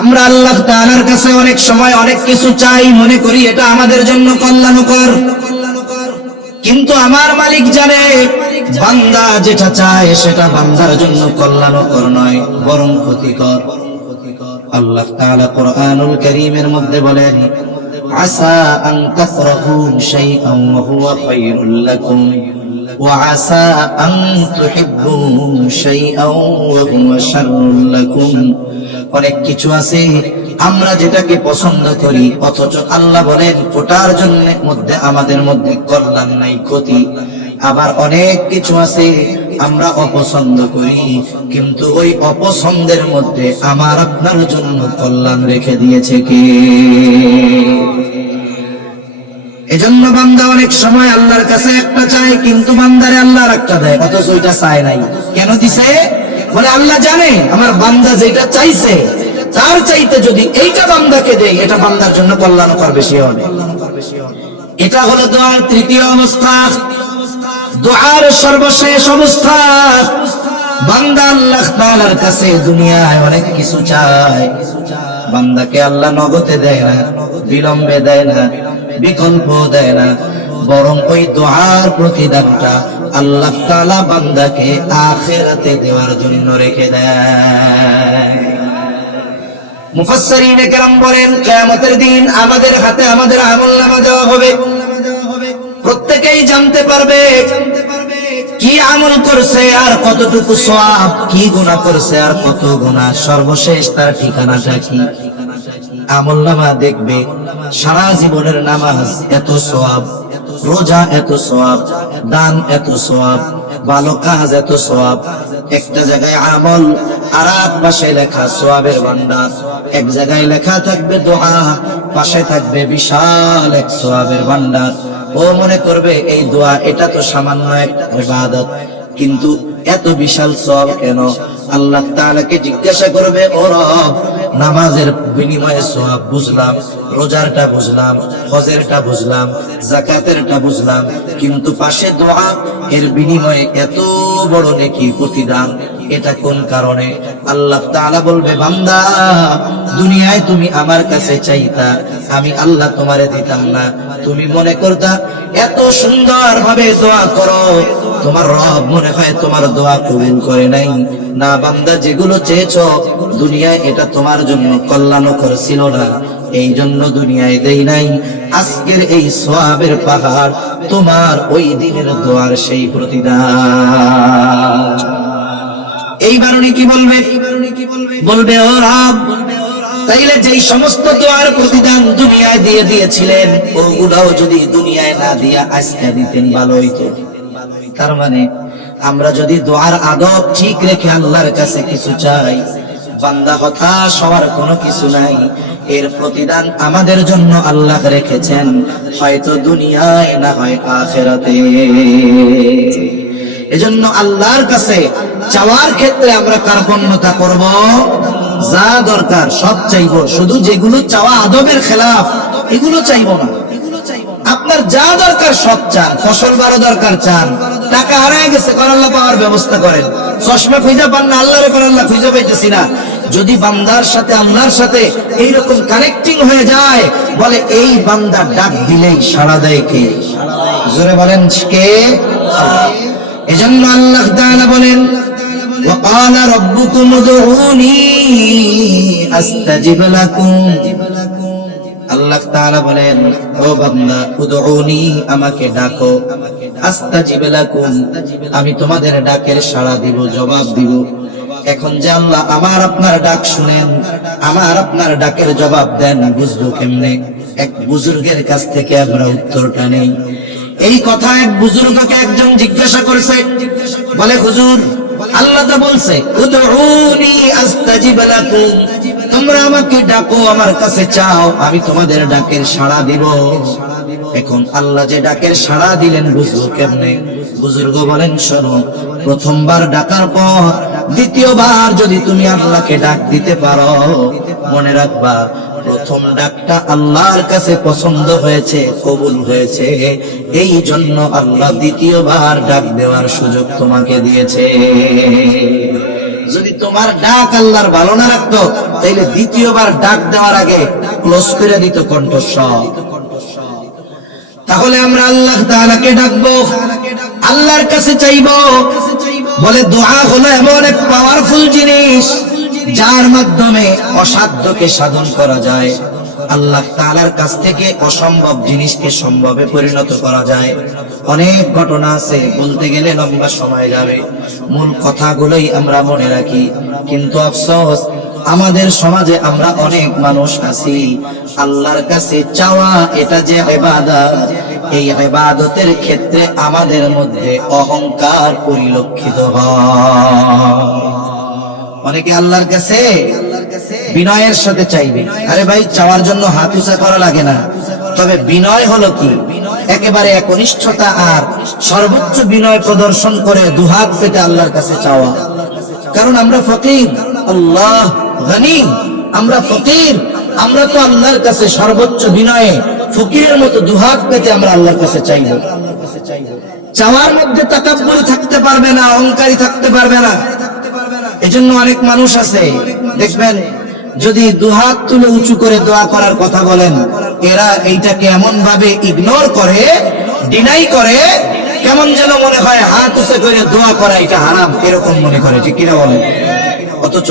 আমরা আল্লাহ তাআলার কাছে অনেক সময় অনেক কিছু চাই, মনে করি এটা আমাদের জন্য কল্যাণকর, কিন্তু আমার মালিক জানে বান্দা যেটা চায় সেটা বান্দার জন্য কল্যাণকর নয়, বরং ক্ষতিকর। আল্লাহ তাআলা কোরআনুল কারীমের মধ্যে বলেন, আসা আন তাকরাহু শাইআন ওয়া হুয়া খায়রুল লাকুম ওয়া আসা আন তুহিব্বু শাইআন ওয়া হুয়া শাররুল লাকুম। অনেক কিছু আছে আমরা যেটাকে পছন্দ করি, অথচ আল্লাহ বলেন ওটার জন্য মধ্যে আমাদের মধ্যে কল্যাণ নাই, ক্ষতি। আবার অনেক কিছু আছে আমরা অপছন্দ করি, কিন্তু ওই অপছন্দের মধ্যে আমার আপনার জন্য কল্যাণ রেখে দিয়েছে কে? এজন্য বান্দা অনেক সময় আল্লাহর কাছে একটা চায়, কিন্তু বান্দারে আল্লাহ একটা দেয়, অথচ ওইটা চায় নাই। কেন দিছে? বলে আল্লাহ জানে আমার বান্দা যেটা চাইছে তার চাইতে যদি এইটা বান্দাকে দেয় এটা বান্দার জন্য কল্যাণকর বেশি হবে। এটা হলো দোয়ার তৃতীয় অবস্থা। দোয়ার সর্বশেষ অবস্থা, বান্দা আল্লাহ তাআলার কাছে দুনিয়ায় অনেক কিছু চায়, বান্দাকে আল্লাহ নগদে দেয় না, বিলম্বে দেয় না, বিকল্প দেয় না, বরং ওই দোয়ার প্রতিদানটা আল্লাহ তাআলা বান্দাকে আখিরাতে দেওয়ার জন্য রেখে দেয়। মুফাসসিরিনে কেরাম বলেন, কিয়ামতের দিন আমাদের হাতে আমাদের আমলনামা দেওয়া হবে, প্রত্যেকেই জানতে পারবে কি আমল করছে আর কতটুকু সওয়াব, কি গুনাহ করছে আর কত গুনাহ, সর্বশেষ তার ঠিকানাটা কি। আমলনামা দেখবে সারা জীবনের নামাজ এত সওয়াব, রোজা এত সওয়াব, দান এত সওয়াব, ভালো কাজ এত সওয়াব। একটা জায়গায় আমল আর এক পাশে লেখা সওয়াবের ভান্ডার, এক জায়গায় লেখা থাকবে দোয়া, পাশে থাকবে বিশাল এক সওয়াবের ভান্ডার। ও মনে করবে এই দোয়া এটা তো সামান্য এক ইবাদত, কিন্তু এত বিশাল সওয়াব কেন? আল্লাহ তাআলাকে জিজ্ঞাসা করবে, ও রব, নামাজের বিনিময়ে সওয়াব বুঝলাম, রোজারটা বুঝলাম, হজেরটা বুঝলাম, যাকাতেরটা বুঝলাম, কিন্তু পাশে দোয়া, এর বিনিময়ে এত বড় নেকি প্রতিদান, এটা কোন কারণে? আল্লাহ তাআলা বলবে, বান্দা দুনিয়ায় তুমি আমার কাছে চাইতা, আমি আল্লাহ তোমারে দিতাম না, তুমি মনে করতা এত সুন্দর ভাবে দোয়া করো, তোমার রব মনে হয় তোমার দোয়া কবুল করে নাই। না বান্দা, যেগুলো চেয়েছো দুনিয়ায় এটা তোমার জন্য কল্যাণকর ছিল না, এই জন্য দুনিয়ায় দেই নাই। আজকের এই সওয়াবের পাহাড় তোমার ওই দিনের দোয়ার সেই প্রতিদান। এইবার উনি কি বলবে? বলবে, ও রব, তাইলে যেই সমস্ত দোয়ার প্রতিদান দুনিয়ায় দিয়ে দিয়েছিলেন ওগুলাও যদি দুনিয়ায় না দিয়া আজকে দিতেন ভালো হইতো। তার মানে আমরা যদি দোয়ার আদব ঠিক রেখে আল্লাহর কাছে কিছু চাই, বান্দা হতাশ হওয়ার কোনো কিছু নাই, এর প্রতিদান আমাদের জন্য আল্লাহ রেখেছেন, হয়তো দুনিয়ায় না হয় আখিরাতে। এজন্য আল্লাহর কাছে চাওয়ার ক্ষেত্রে আমরা কার্পণ্যতা করব, যা দরকার সব চাইবো, শুধু যেগুলো চাওয়া আদবের খেলাফ এগুলো চাইবো না। আপনার যা দরকার সব চান, ফসল বারো দরকার চান, টাকা হারায় গেছে কোন আল্লাহ পাওয়ার ব্যবস্থা করেন, চশমা খুঁজে পান না, আল্লাহরে কোন আল্লাহ খুঁজে পাইতেছি না। যদি বান্দার সাথে আল্লাহর সাথে এইরকম কানেক্টিং হয়ে যায়, বলে এই বান্দা ডাক দিলেই সাড়া দেয় কে? জোরে বলেন কে? এজন্য আল্লাহ তাআলা বলেন, وقال ربكم ادعوني استجب لكم। আল্লাহ তাআলা বলেন, ও বান্দা, উদউনি, আমাকে ডাকো, আস্তাজিব লাকুম, আমি তোমাদের ডাকের সাড়া দিব, জবাব দিব। এখন যে আল্লাহ আমার আপনার ডাক শুনেন, আমার আপনার ডাকের জবাব দেন, বুঝবো কেমনে? এক বুজুর্গের কাছ থেকে আমরা উত্তরটা নেই। এই কথা এক বুজুর্গকে একজন জিজ্ঞাসা করছে, বলে, হুজুর, আল্লাহ তো বলছে উদউনি আস্তাজিব লাকুম, তোমরা আমাকে ডাকো, আমার কাছে চাও, আমি তোমাদের ডাকের সাড়া দিব। এখন আল্লাহ যে ডাকের সাড়া দিলেন বুঝবো কেমনে? বুজুর্গ বলেন, শোনো, প্রথমবার ডাকার পর দ্বিতীয়বার যদি তুমি আল্লাহকে ডাক দিতে পারো, মনে রাখবা প্রথম ডাকটা আল্লাহর কাছে পছন্দ হয়েছে, কবুল হয়েছে, এই জন্য আল্লাহ দ্বিতীয়বার ডাক দেওয়ার সুযোগ তোমাকে দিয়েছে। যদি তোমার ডাক আল্লাহর ভালো না রাখতো তাইলে দ্বিতীয়বার ডাক দেওয়ার আগে ক্লোজ করে দিত কণ্ঠস্বর। তাহলে আমরা আল্লাহ তাআলাকে ডাকবো, আল্লাহর কাছে চাইবো। বলে দোয়া হলো এমন এক পাওয়ারফুল জিনিস যার মাধ্যমে অসাধ্যকে সাধন করা যায়। আল্লাহ তাআলার কাছ থেকে অসম্ভব জিনিসকে সম্ভবে পরিণত করা যায়। অনেক ঘটনা আছে, বলতে গেলে লম্বা সময় যাবে, মূল কথাগুলোই আমরা মনে রাখি। কিন্তু আফসোস, আমাদের সমাজে আমরা অনেক মানুষ আছি আল্লাহর কাছে চাওয়া এটা যে ইবাদত, এই ইবাদতের ক্ষেত্রে আমাদের মধ্যে অহংকার পরিলক্ষিত হয়। অনেকে আল্লাহর কাছে বিনয়ের সাথে চাইবে। আরে ভাই, চাওয়ার জন্য হাত উঁচা করা লাগে না, তবে বিনয় হলো কি একেবারে একনিষ্ঠতা আর সর্বোচ্চ বিনয় প্রদর্শন করে দুহাত পেতে আল্লাহর কাছে চাওয়া। কারণ আমরা ফকির, আল্লাহ গনি, আমরা ফকির। আমরা তো আল্লাহর কাছে সর্বোচ্চ বিনয়ে ফকিরের মতো দুহাত পেতে আমরা আল্লাহর কাছে চাইব। চাওয়ার মধ্যে তাকাব্বুর থাকতে পারবে না, অহংকারী থাকতে পারবে না। এজন্য অনেক মানুষ আছে দেখবেন, যদি দুহাত তুলে উঁচু করে দোয়া করার কথা বলেন, এরা এইটাকে এমন ভাবে ইগনোর করে, ডিনাই করে, কেমন যেন মনে হয় হাত উঁচু করে দোয়া করা এটা হারাম, এরকম মনে করে। ঠিক কিনা বলেন? অথচ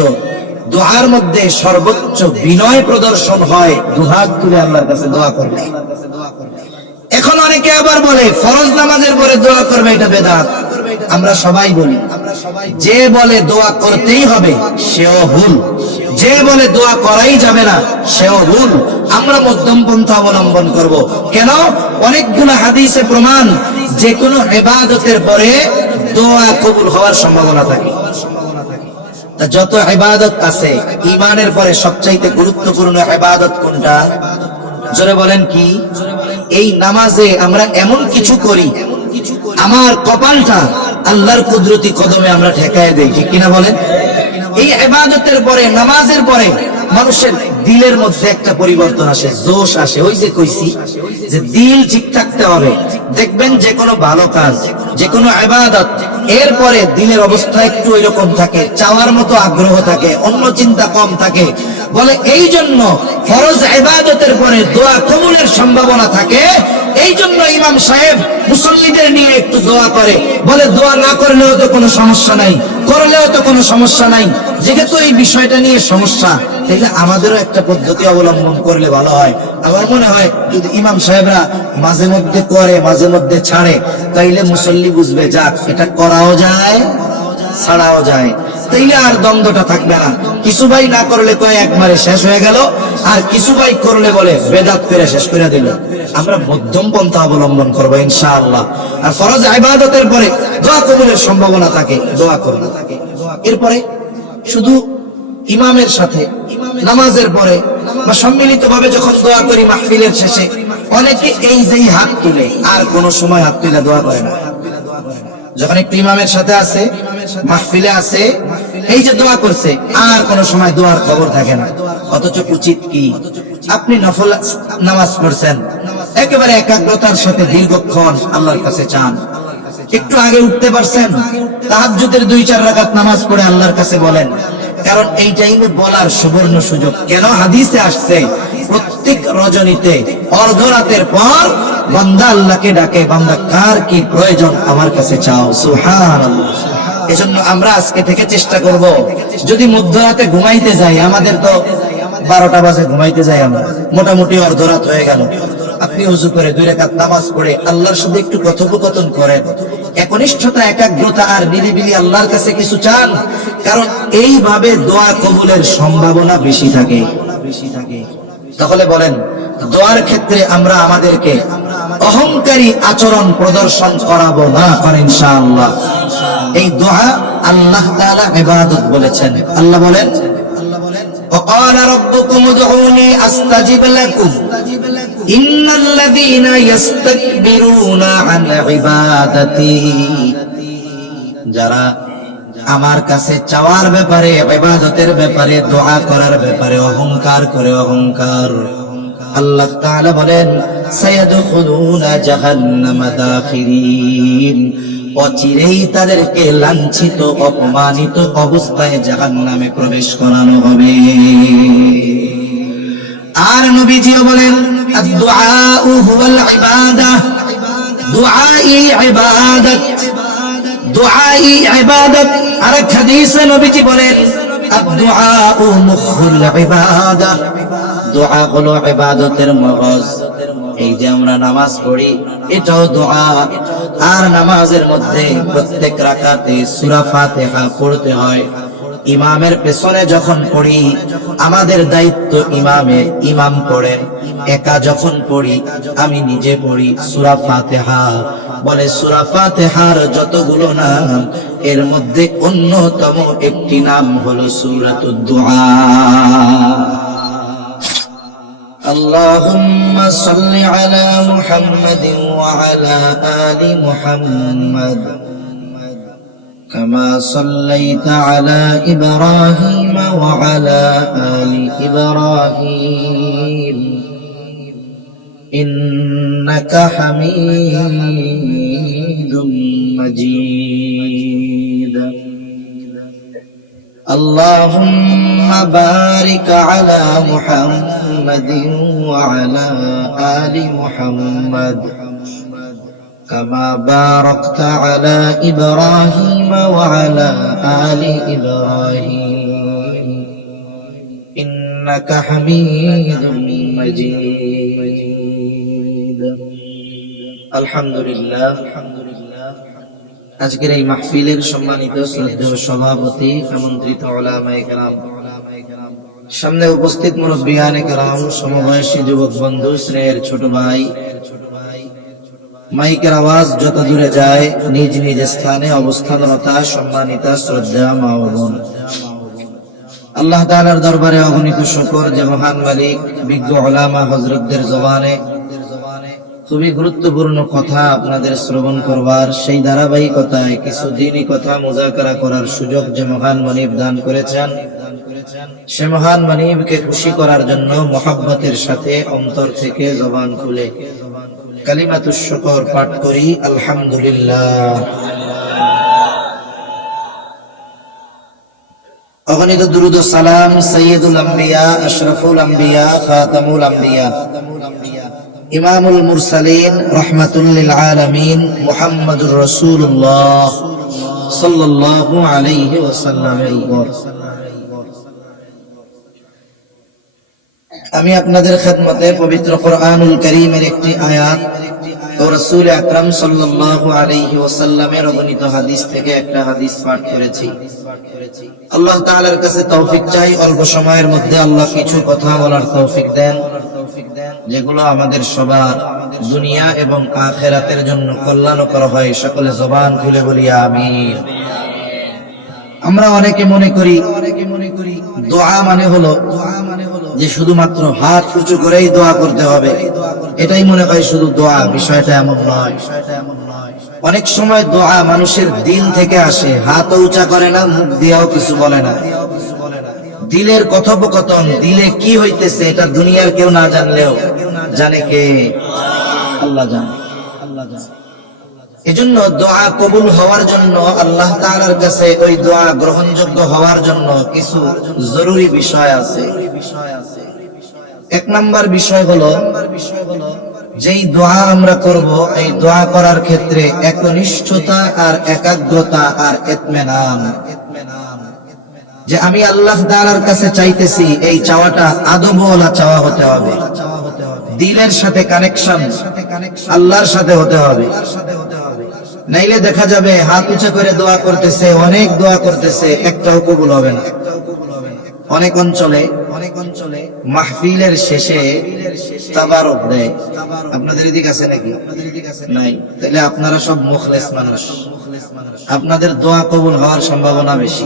দোয়ার মধ্যে সর্বোচ্চ বিনয় প্রদর্শন হয় দুহাত তুলে আল্লাহর কাছে দোয়া করবে। এখন অনেকে আবার বলে ফরজ নামাজের পরে দোয়া করবে, এটা বেদাত। আমরা সবাই বলি, যে বলে দোয়া করতেই হবে সেও ভুল, যে বলে দোয়া করাই যাবে না সেও ভুল। আমরা মধ্যম পন্থা অবলম্বন করব। কেন? অনেকগুলো হাদিসে প্রমাণ যে কোনো ইবাদতের পরে দোয়া কবুল হওয়ার সম্ভাবনা থাকে। তা যত ইবাদত আছে, ঈমানের পরে সবচাইতে গুরুত্বপূর্ণ ইবাদত কোনটা? জোরে বলেন কি? এই নামাজে আমরা এমন কিছু করি, আমার কপালটা আল্লাহর কুদরতি কদমে আমরা ঠেকায় দেই। ঠিক কিনা বলেন? এই ইবাদতের পরে, নামাজের পরে মানুষের দিলের মধ্যে একটা পরিবর্তন আসে, জোশ আসে। ওই যে কইছি যে দিল ঠিক থাকতে হবে। দেখবেন যে কোনো ভালো কাজ, যে কোনো ইবাদত, এরপরে দিলের অবস্থা একটু এরকম থাকে, চাওয়ার মতো আগ্রহ থাকে, অন্য চিন্তা কম থাকে। বলে এই জন্য ফরজ ইবাদতের পরে দোয়া কবুলের সম্ভাবনা থাকে। এই জন্য ইমাম সাহেব মুসল্লিদের নিয়ে একটু দোয়া করে। বলে দোয়া না করলেও তো কোনো সমস্যা নাই, করলেও তো কোনো সমস্যা নাই। যেহেতু এই বিষয়টা নিয়ে সমস্যা, তাহলে আমাদেরও একটা পদ্ধতি অবলম্বন করলে ভালো হয়। আমার মনে হয় যদি ইমাম সাহেবরা মাঝে মধ্যে করে, মাঝে মধ্যে ছাড়ে, তাইলে মুসল্লি বুঝবে যাক এটা করাও যায়, ছাড়াও যায়। তাইলে আর দ্বন্দ্বটা থাকবে না। কিছু ভাই না করলে কয় একবারে শেষ হয়ে গেল, আর কিছু ভাই করলে বলে বেদাত করে শেষ করে দিল। আমরা মধ্যম পন্থা অবলম্বন করবো ইনশাআল্লাহ। আর ফরজ ইবাদতের পরে দোয়া কবুলের সম্ভাবনা থাকে, দোয়া করব। এরপরে শুধু ইমামের সাথে নামাজের পরে বা সম্মিলিত ভাবে যখন দোয়া করি মাহফিলের শেষে, অনেকে এই যেই হাত তুলে আর কোন সময় হাত তুলে দোয়া করে না। যখন একটু ইমামের সাথে আছে, মাহফিলে আছে, এই যে দোয়া করছে, আর কোন সময় দোয়ার খবর থাকে না। অথচ উচিত কি, আপনি নফল নামাজ পড়ছেন, একেবারে একাগ্রতার সাথে দীর্ঘক্ষণ আল্লাহর কাছে চান। একটু আগে উঠতে পারছেন, তাহাজ্জুদের 2-4 রাকাত নামাজ পড়ে আল্লাহর কাছে বলেন। কারণ এই টাইমে বলার সুবর্ণ সুযোগ। কেন? হাদিসে আসছে প্রত্যেক রজনীতে অর্ধরাতের পর বান্দা আল্লাহকে ডাকে, বান্দা কার কি প্রয়োজন আমার কাছে চাও। সুবহানাল্লাহ। এজন্য আমরা আজকে থেকে চেষ্টা করব, যদি মধ্যরাতে ঘুমাইতে যাই, আমাদের তো 12টা বাজে ঘুমাইতে যাই আমরা, মোটামুটি অর্ধরাত হয়ে গেল, আপনি ওযু করে 2 রাকাত নামাজ পড়ে আল্লাহর সাথে একটু কথোপকথন করেন, একনিষ্ঠতা, একাগ্রতা আর নিরিবিলি আল্লাহর কাছে কিছু চান। কারণ এইভাবে দোয়া কবুলের সম্ভাবনা বেশি থাকে। তাহলে বলেন, দোয়ার ক্ষেত্রে আমরা আমাদেরকে অহংকারী আচরণ প্রদর্শন করাবো না, ইনশাআল্লাহ। এই দোয়া আল্লাহ তাআলা ইবাদত বলেছেন। আল্লাহ বলেন, وقال ربكم ادعوني استجب لكم ان الذين يستكبرون عن عبادتي। যারা আমার কাছে চাওয়ার ব্যাপারে, ইবাদতের ব্যাপারে, দোয়া করার ব্যাপারে অহংকার করে, অহংকার, আল্লাহ তাআলা বলেন সায়াদখুলুনা জাহান্নামা দাখিরিন, অচিরেই তাদেরকে লাঞ্ছিত অপমানিত অবস্থায় জাহান্নামে প্রবেশ করানো হবে। আর নবীজিও বলেন আদ-দুআউ হুয়াল ইবাদাহ, দুআই ইবাদত, দুআই ইবাদত। আরেক হাদিসে নবীজি বলেন আদ-দুআউ মুখুল ইবাদাহ, দোয়া হলো ইবাদতের মগজ। এই যে আমরা নামাজ পড়ি এটাও দোয়া। আর নামাজের মধ্যে প্রত্যেক রাকাতে সূরা ফাতিহা পড়তে হয়। ইমামের পেছনে যখন পড়ি আমাদের দায়িত্ব ইমামের, ইমাম পড়েন। একা যখন পড়ি আমি নিজে পড়ি সূরা ফাতিহা। বলে সূরা ফাতিহার যতগুলো নাম এর মধ্যে অন্যতম একটি নাম হলো সূরাতুদ দুআ। اللهم صل على محمد وعلى آل محمد كما صليت على إبراهيم وعلى آل إبراهيم إنك حميد مجيد اللهم بارك على محمد وعلى آل محمد كما باركت على إبراهيم وعلى آل إبراهيم إنك حميد مجيد الحمد لله। আজকের এই মাহফিলের সম্মানিত শ্রদ্ধেয় সভাপতি, আমন্ত্রিত উলামায়ে কেরাম, সামনে উপস্থিত মুরব্বিয়ানে কেরাম, সমবয়সী যুবক বন্ধু, স্নেহের ছোট ভাই, মাইকের আওয়াজ যত দূরে যায় নিজ নিজ স্থানে অবস্থানরত সম্মানিতা শ্রদ্ধা মা ও বোন, আল্লাহ তাআলার দরবারে অগণিত শুকর যে মহান মালিক বিজ্ঞ উলামা হযরতদের জবানে খুবই গুরুত্বপূর্ণ কথা আপনাদের শ্রবণ করবার, সেই ধারাবাহিকতায় কিছু দ্বীনি কথা মুযাকারা করার সুযোগ যে মহান মানিব দান করেছেন, সে মহান মানিবকে খুশি করার জন্য মুহাব্বতের সাথে অন্তর থেকে জবান খুলে কালিমাতুশ শুকর পাঠ করি আলহামদুলিল্লাহ। অগণিত দুরূদ ও সালাম সাইয়্যিদুল আম্বিয়া, আশরাফুল আম্বিয়া, খাতামুল আম্বিয়া, ইমামুল মুরসালিন, রাহমাতুল লিল আলামিন, মুহাম্মাদুর রাসূলুল্লাহ সাল্লাল্লাহু আলাইহি ওয়াসাল্লামের উপর। আমি আপনাদের খেদমতে পবিত্র কোরআনুল কারীমের একটি আয়াত ও রাসূল আকরাম সাল্লাল্লাহু আলাইহি ওয়াসাল্লামের অগণিত হাদিস থেকে একটা হাদিস পাঠ করেছি। আল্লাহ তাআলার কাছে তৌফিক চাই অল্প সময়ের মধ্যে আল্লাহ কিছু কথা বলার তৌফিক দেন, যেগুলো আমাদের সবার দুনিয়া এবং আখিরাতের জন্য কল্যাণকর হয়। সকলে জবান খুলে বলি আমিন। আমরা অনেকে মনে করি দোয়া মানে হলো যে শুধুমাত্র হাত উঁচু করেই দোয়া করতে হবে, এটাই মনে হয় শুধু দোয়া। বিষয়টা এমন নয়। অনেক সময় দোয়া মানুষের দিল থেকে আসে, হাতও উঁচা করে না, মুখ দিয়েও কিছু বলে না। দিলের কথোপকথন, দিলে কি হইতেছে এটা দুনিয়ার কেউ না জানলেও জানে কে? আল্লাহ জানে। এজন্য দোয়া কবুল হওয়ার জন্য আল্লাহ তাআলার কাছে ওই দোয়া গ্রহণযোগ্য হওয়ার জন্য কিছু জরুরি বিষয় আছে। এক নাম্বার বিষয় হলো যেই দোয়া আমরা করব, এই দোয়া করার ক্ষেত্রে একনিষ্ঠতা আর একাগ্রতা আর ইতমিনান, যে আমি আল্লাহ তাআলার কাছে চাইতেছি, এই চাওয়াটা আদবওয়ালা চাওয়া হতে হবে। দিলের সাথে কানেকশন আল্লাহর সাথে হতে হবে। নাইলে দেখা যাবে হাত উঁচু করে দোয়া করতেছে, অনেক দোয়া করতেছে, একটাও কবুল হবে না। অনেক অঞ্চলে মাহফিলের শেষে তাবারক দেয়। আপনাদের এদিকে আছে নাকি? নাই। তাহলে আপনারা সব মুখলেস মানুষ, আপনাদের দোয়া কবুল হওয়ার সম্ভাবনা বেশি,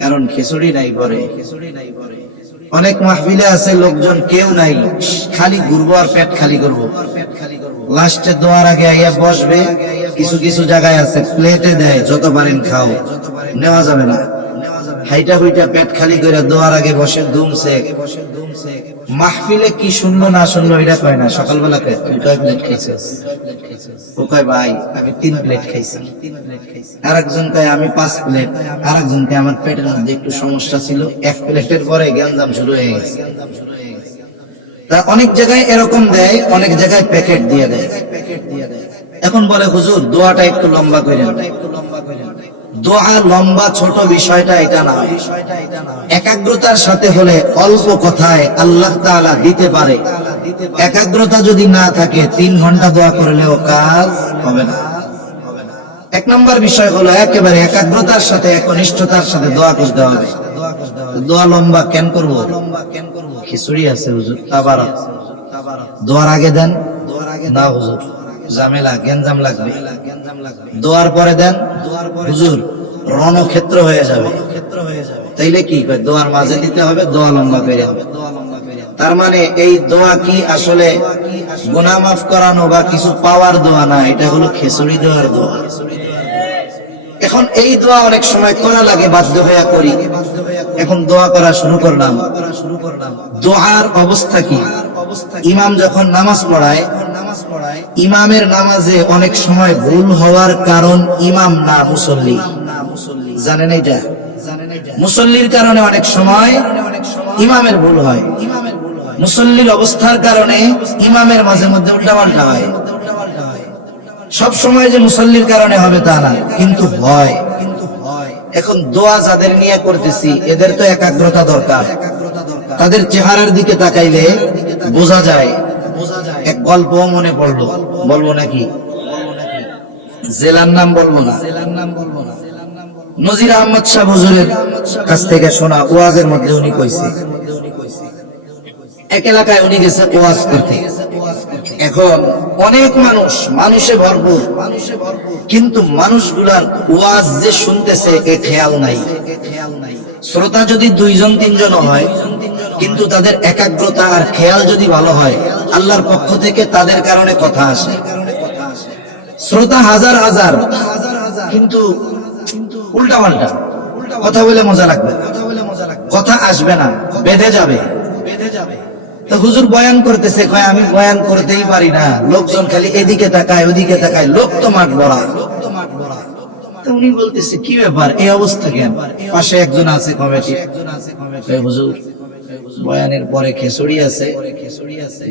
কারণ খিচুড়ি নাই ঘরে। অনেক মাহফিলে আছে লোকজন কেউ নাই, খালি ঘুরবো আর পেট খালি করবো। লাস্টে দোয়ার আগে আইয়া বসবে। কিছু কিছু জায়গায় আছে প্লেটে দেয়, যত পারেন খাও, নেওয়া যাবে না। হাইটা হুইটা পেট খালি করে দোয়ার আগে বসে দুমছে। মাহফিলে কি শুনলো না শুনলো এটা কয় না, সকালবেলা কয় তুই কয় প্লেট খাইছিস, ও কয় ভাই আমি 3 প্লেট খাইছি, আরেকজন কয় আমি 5 প্লেট, আরেকজন কয় আমার পেটের মধ্যে একটু সমস্যা ছিল, 1 প্লেটের পরে গ্যাঞ্জাম শুরু হয়ে গেছে। তা অনেক জায়গায় এরকম দেয়, অনেক জায়গায় প্যাকেট দিয়ে দেয়। এখন বলে হুজুর দোয়াটা একটু লম্বা করেন। দোয়া লম্বা ছোট বিষয়টা এটা না, একাগ্রতার সাথে হলে অল্প কথায় আল্লাহ তাআলা দিতে পারে। একাগ্রতা যদি না থাকে 3 ঘন্টা দোয়া করলেও কাজ হবে না। 1 নম্বর বিষয় হলো একেবারে একাগ্রতার সাথে একনিষ্ঠতার সাথে দোয়া করতে হবে। দোয়া লম্বা কেন করব? খিচুড়ি আছে হুজুর, তাবারক দোয়ার আগে দেন না হুজুর, ঝামেলা গেঞ্জাম লাগবে। দোয়ার পরে দেন হুজুর, রণক্ষেত্র হয়ে যাবে। তাইলে কি দোয়ার মাঝে দিতে হবে, দোয়া লম্বা করে। তার মানে এই দোয়া কি আসলে গুনাহ মাফ করানো বা কিছু পাওয়ার দোয়া না, এটা হলো খিচুড়ি দেওয়ার দোয়া। এখন এই দোয়া অনেক সময় করা লাগে, বাধ্য হয়ে করি। এখন দোয়া করা শুরু করলাম। দোয়ার অবস্থা কি? ইমাম যখন নামাজ পড়ায়, ইমামের নামাজে অনেক সময় ভুল হওয়ার কারণ ইমাম না মুসল্লি। জানেন এটা? মুসল্লির কারণে অনেক সময় ইমামের ভুল হয়। মুসল্লির অবস্থার কারণে ইমামের মাঝে মধ্যে উল্টাপাল্টা হয়। সব সময় যে মুসল্লির কারণে হবে তা না, কিন্তু হয়। এখন দোয়া যাদের নিয়ে করতেছি এদের তো একাগ্রতা দরকার। তাদের চেহারার দিকে তাকাইলে বোঝা যায়। এক গল্প মনে পড়লো, বলবো নাকি? জেলার নাম বলবো না। নজির আহমদ শাহ হুজুরের কাছ থেকে শোনা ওয়াজের মধ্যে উনি কইছে, এক এলাকায় উনি গেছে ওয়াজ করতে। এখন অনেক মানুষে ভরপুর, কিন্তু মানুষগুলার ওয়াজ যে শুনতেছে এ খেয়াল নাই। শ্রোতা যদি 2-3 হয়, কিন্তু তাদের একাগ্রতা আর খেয়াল যদি ভালো হয়, আল্লাহর পক্ষ থেকে তাদের কারণে কথা আসে। শ্রোতা হাজার হাজার, কিন্তু উল্টা পাল্টা কথা বলে মজা লাগবে, কথা আসবে না, বেঁধে যাবে। তো হুজুর বয়ান করতেছে, কয় আমি বয়ান করতেই পারি না, লোকজন খালি এদিকে তাকায় ওদিকে তাকায়, লোক তো মাঠ ভরা। উনি বলতেছে কি ব্যাপার, এই অবস্থা কেন? পাশে একজন আছে কমিটি, হুজুর বয়ানের পরে খিচুড়ি আছে,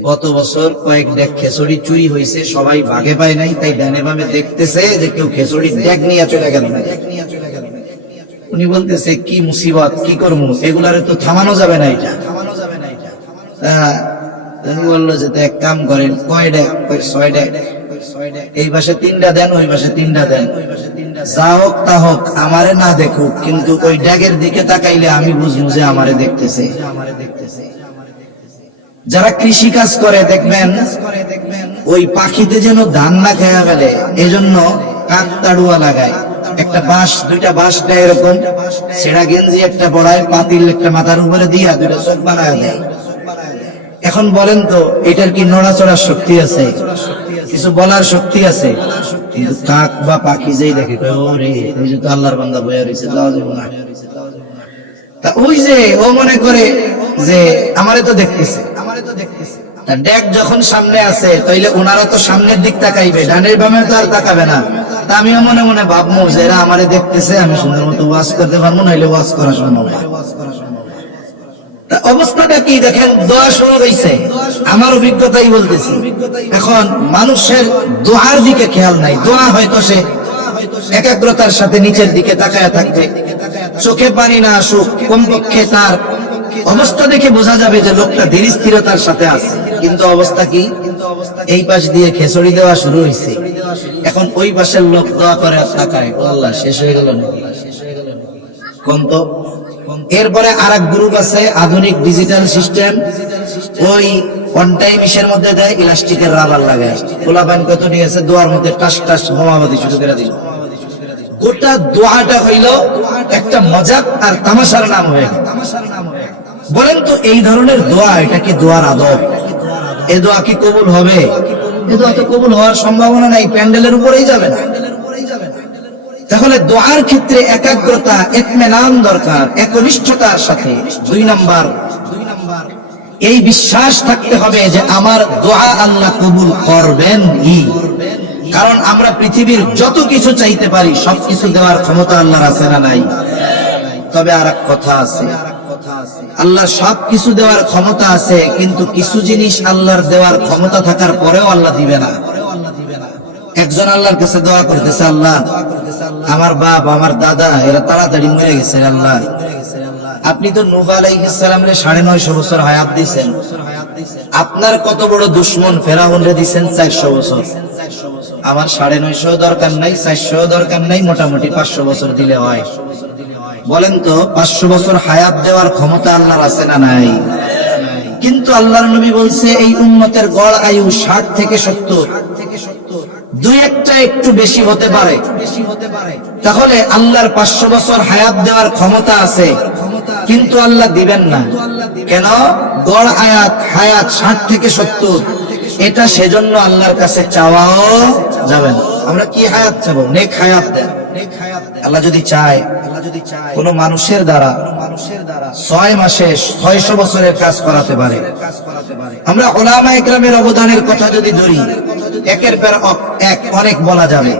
গত বছর কয়েক ডেক খিচুড়ি চুরি হয়েছে, সবাই ভাগে পায় নাই, তাই ডানে বামে দেখতেছে যে কেউ খিচুড়ি ডেক নিয়ে চলে গেল না। উনি বলতেছে কি মুসিবত, কি করবো, এগুলারে তো থামানো যাবে না। এটা বললো যে এক কাম করেন, কয় ডেক? 6 ডেক। এই পাশে 3টা দেন, ওই পাশে 3টা দেন। যা হোক তা হোক, আমারে না দেখুক, কিন্তু ওই ড্যাগের দিকে তাকাইলে আমি বুঝবো যে আমারে দেখতেছে। যারা কৃষি কাজ করে দেখবেন ওই পাখিতে যেন ধান না খেয়ে ফেলে, এজন্য কাক তাড়ুয়া লাগায়। একটা বাঁশ, 2টা বাঁশ দেয় এরকম, ছেঁড়া গেঞ্জি একটা পড়ায়, পাতিল একটা মাথার উপরে দিয়া 2টা চোখ বানায় দেয়। এখন বলেন তো এটার কি নড়াচড়ার শক্তি আছে? কিছু বলার শক্তি আছে? কাক বা পাখি যেই দেখে ওরে ওই যে তো আল্লাহর বান্দা বইয়া রয়েছে, যাওয়া যাবে না। তা ওই যে ও মনে করে যে আমারে তো দেখতেছে। ডেক যখন সামনে আছে তাইলে ওনারা তো সামনের দিক তাকাইবে, ডানের বামে তো আর তাকাবে না। তা আমিও মনে মনে ভাববো যে এরা আমারে দেখতেছে, আমি সুন্দর মতো ওয়াজ করতে পারবো, নাইলে ওয়াজ করা সম্ভব না। অবস্থাটা কি দেখেন, দোয়া শুরু হয়েছে, আমার অভিজ্ঞতাই বলতেছি। এখন মানুষের দোয়ার দিকে খেয়াল নাই। দোয়া হয়তো সে একাগ্রতার সাথে নিচের দিকে তাকায় থাকবে, চোখে পানি না আসুক, কমপক্ষে তার অবস্থা দেখে বোঝা যাবে যে লোকটা ধীর স্থিরতার সাথে আছে। কিন্তু অবস্থা কি, এই পাশ দিয়ে খেচড়ি দেওয়া শুরু হয়েছে। এখন ওই পাশের লোক দোয়া করে আর তাকায়, আল্লাহ শেষ হয়ে গেল না কোন তো। এরপরে আরেক গ্রুপ আছে আধুনিক ডিজিটাল সিস্টেম, ওই ওয়ান টাইম ইসের মধ্যে দেয় ইলাস্টিকের রাবার লাগায়, পোলাপান কত নিয়েছে দোয়ার মধ্যে টাস টাস হোমাবাদি শুরু করে দিল। গোটা দোয়াটা হইল একটা মজাক আর তামাশার নাম হয়ে। বলেন তো এই ধরনের দোয়া, এটা কি দোয়ার আদব? এ দোয়া কি কবুল হবে? এ দোয়া তো কবুল হওয়ার সম্ভাবনা নাই, প্যান্ডেলের উপরেই যাবে না। তাহলে দোয়ার ক্ষেত্রে একাগ্রতা, ইতমিনান দরকার, একনিষ্ঠতার সাথে। দুই নাম্বার, এই বিশ্বাস থাকতে হবে যে আমার দোয়া আল্লাহ কবুল করবেনই। কারণ আমরা পৃথিবীর যত কিছু চাইতে পারি সবকিছু দেওয়ার ক্ষমতা আল্লাহর আছে না নাই? তবে আর এক কথা আছে, আল্লাহর সবকিছু দেওয়ার ক্ষমতা আছে, কিন্তু কিছু জিনিস আল্লাহর দেওয়ার ক্ষমতা থাকার পরেও আল্লাহ দিবে না। একজন আল্লাহর কাছে দোয়া করতেছে, আল্লাহ আমার বাপ আমার দাদা এরা তাড়াতাড়ি মরে গেছে, আল্লাহ আপনি তো নূহ আলাইহিস সালামের 950 বছর হায়াত দিয়েছেন, আপনার কত বড় দুশমন ফেরাউনরে দিয়েছেন 400 বছর, আমার 950 দরকার নাই, 400 দরকার নাই, মোটামুটি 500 বছর দিলে হয়। বলেন তো 500 বছর হায়াত দেওয়ার ক্ষমতা আল্লাহর আছে না নাই? কিন্তু আল্লাহর নবী বলছে এই উম্মতের গড় আয়ু 60 থেকে 70, দুই একটা একটু বেশি হতে পারে। তাহলে আল্লাহর 500 বছর হায়াত দেওয়ার ক্ষমতা আছে, কিন্তু আল্লাহ দিবেন না কেন? গড় হায়াত 60 থেকে 70, এটা সেজন্য আল্লাহর কাছে চাওয়াও যাবে না। আমরা কি হায়াত চাবো? নেক হায়াত দেন। আল্লাহ যদি চায় কোন মানুষের দ্বারা 6 মাসে 600 বছরের কাজ করাতে পারে। আমরা উলামায়ে কেরামের অবদানের কথা যদি ধরি, একের পর এক অনেক বলা যাবে।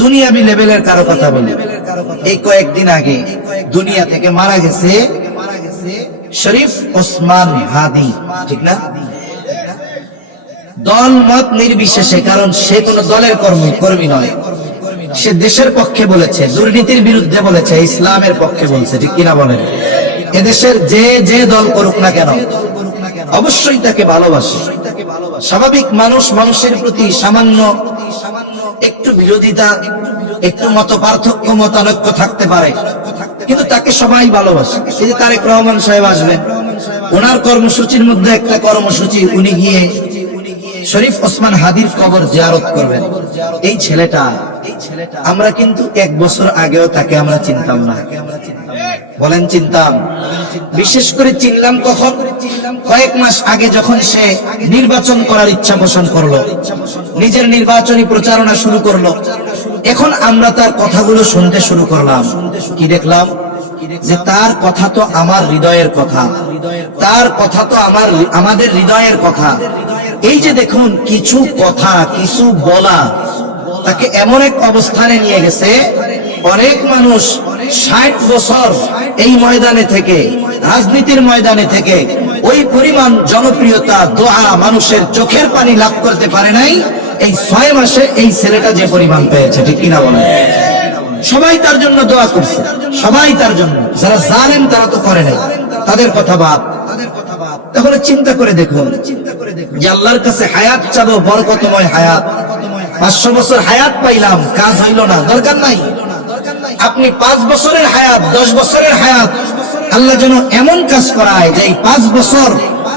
দুনিয়াবি লেভেলের কারো কথা বলি, এই কয়েকদিন আগে দুনিয়া থেকে মারা গেছে শরীফ ওসমান হাদি, ঠিক না? দল মত নির্বিশেষে, কারণ সে কোন দলের কর্মী নয়, সে দেশের পক্ষে বলেছে, দুর্নীতির বিরুদ্ধে বলেছে, ইসলামের পক্ষে বলছে, ঠিক কিনা বলেন? এদেশের যে দল করুক না কেন অবশ্যই তাকে ভালোবাসে। স্বাভাবিক মানুষের প্রতি সামান্য একটু বিরোধিতা, একটু মত পার্থক্য, মতানৈক্য থাকতে পারে, কিন্তু তাকে সবাই ভালোবাসে। এই যে তারেক রহমান সাহেব আসবেন, ওনার কর্মসূচির মধ্যে একটা কর্মসূচি উনি গিয়ে শরীফ ওসমান হাদির কবর জিয়ারত করবেন। এই ছেলেটা, আমরা কিন্তু 1 বছর আগেও তাকে আমরা চিনতাম না। বলেন চিনতাম? বিশেষ করে চিনলাম কখন? কয়েক মাস আগে যখন সে নির্বাচন করার ইচ্ছা পোষণ করলো, নিজের নির্বাচনী প্রচারণা শুরু করলো। এখন আমরা তার কথাগুলো শুনতে শুরু করলাম, কি দেখলাম? যে তার কথা তো আমার হৃদয়ের কথা, তার কথা তো আমাদের হৃদয়ের কথা। এই যে দেখুন, কিছু কথা, কিছু বলা তাকে এমন এক অবস্থানে নিয়ে গেছে, অনেক মানুষ 60 বছর এই ময়দানে থেকে, রাজনীতির ময়দানে থেকে ওই পরিমাণ জনপ্রিয়তা, দোয়া, মানুষের চোখের পানি লাভ করতে পারে নাই এই 6 মাসে এই ছেলেটা যে পরিমাণ পেয়েছে, ঠিক কিনা বলেন? সবাই তার জন্য দোয়া করছে, সবাই তার জন্য। যারা জালেম তারা তো করে নাই, তাদের কথা বাদ। তাহলে চিন্তা করে দেখুন যে আল্লাহর কাছে হায়াত চাবো, বরকতময় হায়াত। 500 বছর হায়াত পাইলাম, কাজ হইল না, দরকার নাই। আপনি 5 বছরের হায়াত, 10 বছরের হায়াত, আল্লাহ যেন এমন কাজ করায় যে এই 5 বছর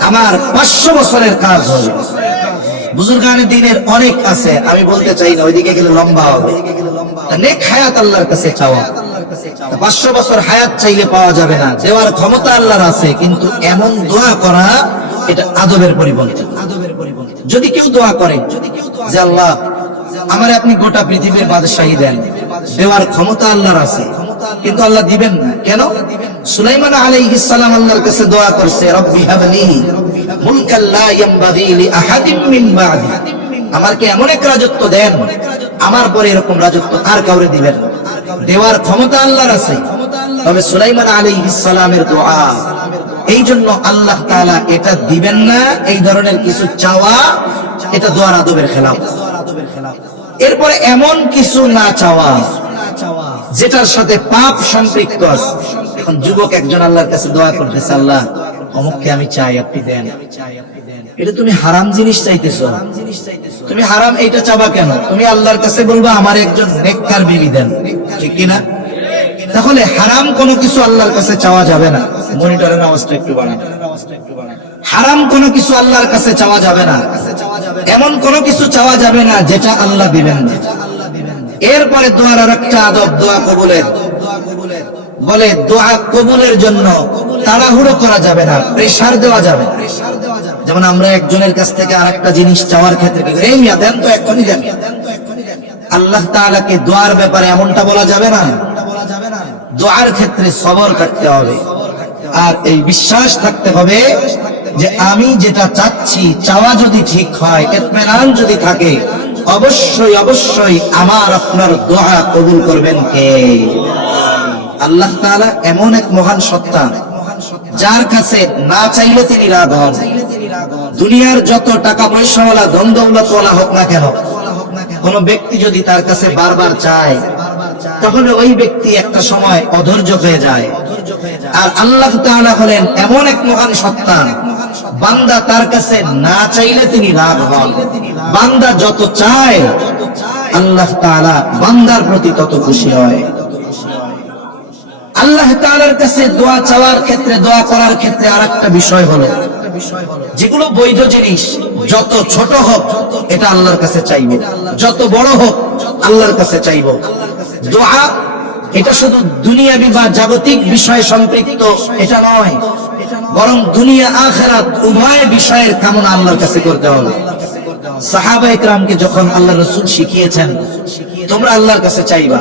আমার 500 বছরের কাজ হবে। বুজুর্গানে দ্বীনের অনেক আছে, আমি বলতে চাই না, ওইদিকে গেলে লম্বা হবে। নেক হায়াত আল্লাহর কাছে চাওয়া। 500 বছর হায়াত চাইলে পাওয়া যাবে না, দেওয়ার ক্ষমতা আল্লাহর আছে, কিন্তু এমন দোয়া করা, এটা আদবের পরিপন্থী। যদি কেউ দোয়া করে যে আল্লাহ আমারে আপনি গোটা পৃথিবীর বাদশাহী দেন, দেওয়ার ক্ষমতা আল্লাহর আছে, কিন্তু আল্লাহ দিবেন না কেন? সুলাইমান আলাইহিস সালাম আল্লাহর কাছে দোয়া করছে, রব্বি হাবলি মুলকাল লা ইয়ানবাগি লিআহাদিন মিন বা'দি, আমাকে এমন এক রাজত্ব দেন, আমার পরে এরকম রাজত্ব আর কাউরে দিবেন না। দেওয়ার ক্ষমতা আল্লাহর আছে, তবে সুলাইমান আলাইহিস সালামের দোয়া, এই জন্য আল্লাহ তাআলা এটা দিবেন না। এই ধরনের কিছু চাওয়া, এটা দোয়ার আদবের খেলাফ। এরপরে এমন কিছু না চাওয়া যেটার সাথে পাপ সম্পৃক্ত আছে। এখন যুবক একজন আল্লাহর কাছে দোয়া করতেছে, আল্লাহ অমুককে আমি চাই, আপনি দেন। এটা তুমি হারাম জিনিস চাইতেছো, তুমি হারাম এইটা চাবা কেন? তুমি আল্লাহর কাছে বলবা আমার একজন নেককার বিবি দেন, ঠিক কিনা? তাহলে হারাম কোনো কিছু আল্লাহর কাছে চাওয়া যাবে না। মনিটরের আওয়াজটা একটু বাড়ান। হারাম কোনো কিছু আল্লাহর কাছে চাওয়া যাবে না, এমন কোনো কিছু চাওয়া যাবে না যেটা আল্লাহ দিবেন না। এরপরে দোয়ার আরেকটা আদব, দোয়া কবুলের। বলে দোয়া কবুলের জন্য তাড়াহুড়ো করা যাবে না, প্রেসার দেওয়া যাবে। যেমন আমরা একজনের কাছ থেকে আরেকটা জিনিস চাওয়ার ক্ষেত্রে কি করি, এই মিয়া দেন তো, এক্ষুনি দেন। আল্লাহ তাআলাকে দোয়ার ব্যাপারে এমনটা বলা যাবে না। দোয়ার ক্ষেত্রে সবর থাকতে হবে, আর এই বিশ্বাস থাকতে হবে যে আমি যেটা চাচ্ছি, চাওয়া যদি ঠিক হয়, ইতমিনান যদি থাকে, অবশ্যই অবশ্যই আমার আপনার দোয়া কবুল করবেন কে? আল্লাহ তাআলা এমন এক মহান সত্তা, যার কাছে না চাইলে তিনি রাগ হন। দুনিয়ার যত টাকা পয়সাওয়ালা ধন দৌলতওয়ালা হোক না কেন, কোন ব্যক্তি যদি তার কাছে বারবার চায়, তখন ওই ব্যক্তি একটা সময় অধৈর্য হয়ে যায়। আর আল্লাহ তাআলা হলেন এমন এক মহান সত্তা, বান্দা তার কাছে না চাইলে তিনি রাগ হন। বান্দা যত চায়, আল্লাহ তাআলা বান্দার প্রতি তত খুশি হয়। আল্লাহ তাআলার কাছে দোয়া চাওয়ার ক্ষেত্রে, দোয়া করার ক্ষেত্রে আরেকটা বিষয় হলো, যেগুলো বৈধ জিনিস যত ছোট হোক এটা আল্লাহর কাছে চাইবো, যত বড় হোক আল্লাহর কাছে চাইবো। দোয়া এটা শুধু দুনিয়াবি বা জাগতিক বিষয় সম্পৃক্ত এটা নয়, বরং দুনিয়া আখিরাত উভয় বিষয়ের কামনা আল্লাহর কাছে করতে হবে। সাহাবায়ে কেরামকে যখন আল্লাহর রাসূল শিখিয়েছেন তোমরা আল্লাহর কাছে চাইবা,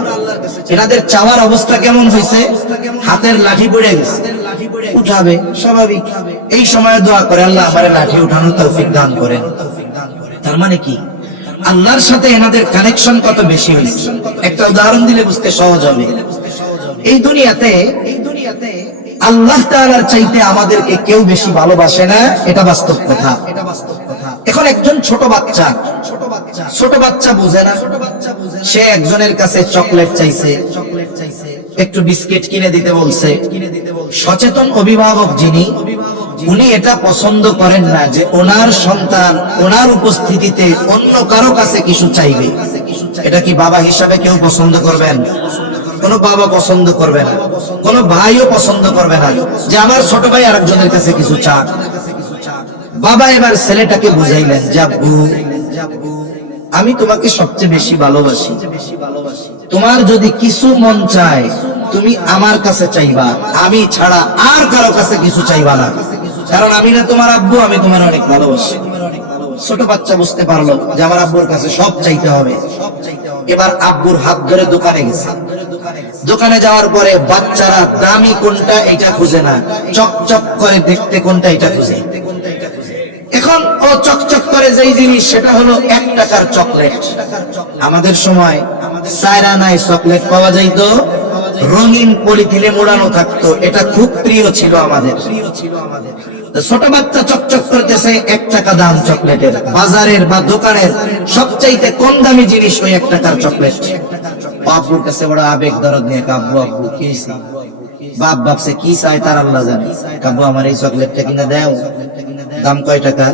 এনাদের চাওয়ার অবস্থা কেমন হয়েছে? হাতের লাঠি পড়ে গেছে, উঠাবে স্বাভাবিক, এই সময় দোয়া করে আল্লাহ আমারে লাঠি উঠানোর তৌফিক দান করেন। তার মানে কি? আল্লাহর সাথে এনাদের কানেকশন কত বেশি হয়েছে। একটা উদাহরণ দিলে বুঝতে সহজ হবে। এই দুনিয়াতে আল্লাহ তাআলার চাইতে আমাদেরকে কেউ বেশি ভালোবাসে না, এটা বাস্তব কথা। এখন একজন ছোট বাচ্চা বুঝে না, সে একজনের কাছে চকলেট চাইছে, একটু বিস্কিট কিনে দিতে বলছে। সচেতন অভিভাবক যিনি, উনি এটা পছন্দ করেন না যে ওনার সন্তান ওনার উপস্থিতিতে অন্য কারো কাছে কিছু চাইবে। এটা কি বাবা হিসাবে কেউ পছন্দ করবেন? কোন বাবা পছন্দ করবে না, কোন ভাইও পছন্দ করবে না যে আমার ছোট ভাই আরেকজনের কাছে কিছু চাক। বাবা এবার ছেলেটাকে বুঝাইলেন যে আব্বু, আমি তোমাকে সবচেয়ে বেশি ভালোবাসি, তোমার যদি কিছু মন চায় তুমি আমার কাছে চাইবা, আমি ছাড়া আর কারো কাছে কিছু চাইবা না, কারণ আমি না তোমার আব্বু, আমি তোমার অনেক ভালোবাসি। ছোট বাচ্চা বুঝতে পারলো যে আমার আব্বুর কাছে সব চাইতে হবে। এবার আব্বুর হাত ধরে দোকানে গেছে। দোকানে যাওয়ার পরে বাচ্চারা দামি কোনটা এটা খুঁজে না, চকচক করে দেখতে কোনটা এটা খুঁজে। এখন ও চকচক করে যেই জিনিস সেটা হলো 1 টাকার চকলেট। আমাদের সময় 4 আনায় চকলেট পাওয়া যাইতো, রঙিন পলিথিনে মোড়ানো থাকতো, এটা খুব প্রিয় ছিল আমাদের। ছোট বাচ্চা চকচক করতেছে, 1 টাকা দাম চকলেটের। বাজারের বা দোকানের সবচাইতে কম দামি জিনিস ওই 1 টাকার চকলেট। আব্বুর কাছে বড় আবেগ দরদ নিয়ে আব্বু আব্বু কি বাপ বাপসে কি চাই তার আল্লাহ জানে, আব্বু আমার এই চকলেটটা কিনা দাও। দাম কয় টাকা?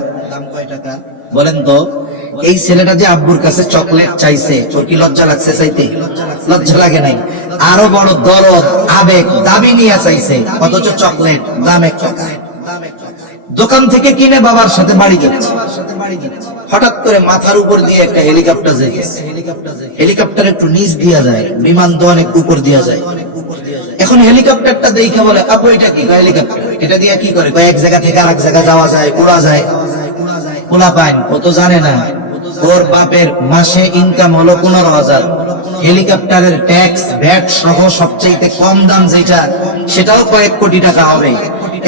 বলেন তো। এই ছেলেটা যে আব্বুর কাছে চকলেট চাইছে, ওর কি লজ্জা লাগছে চাইতে? লজ্জা লাগে নাই, আরো বড় দরদ আবেগ দাবি নিয়ে চাইছে, অথচ চকলেট দাম 1 টাকা। দোকান থেকে কিনে বাবার সাথে বাড়ি যাচ্ছে, হঠাৎ করে মাথার উপর দিয়ে একটা হেলিকপ্টার যায়। হেলিকপ্টার একটু নিচ দিয়া যায়, বিমান তো অনেক উপর দিয়া যায়। এখন হেলিকপ্টারটা দেখে বলে আপু এটা কি? হেলিকপ্টার এটা দিয়ে কি করে? এক জায়গা থেকে আরেক জায়গা যাওয়া যায়, উড়া যায়। পোলা পাইন ও তো জানে না ওর বাপের মাসে ইনকাম হলো 15,000, হেলিকপ্টারের ট্যাক্স ভ্যাট সহ সবচেয়ে কম দাম যেটা সেটাও কয়েক কোটি টাকা হবে।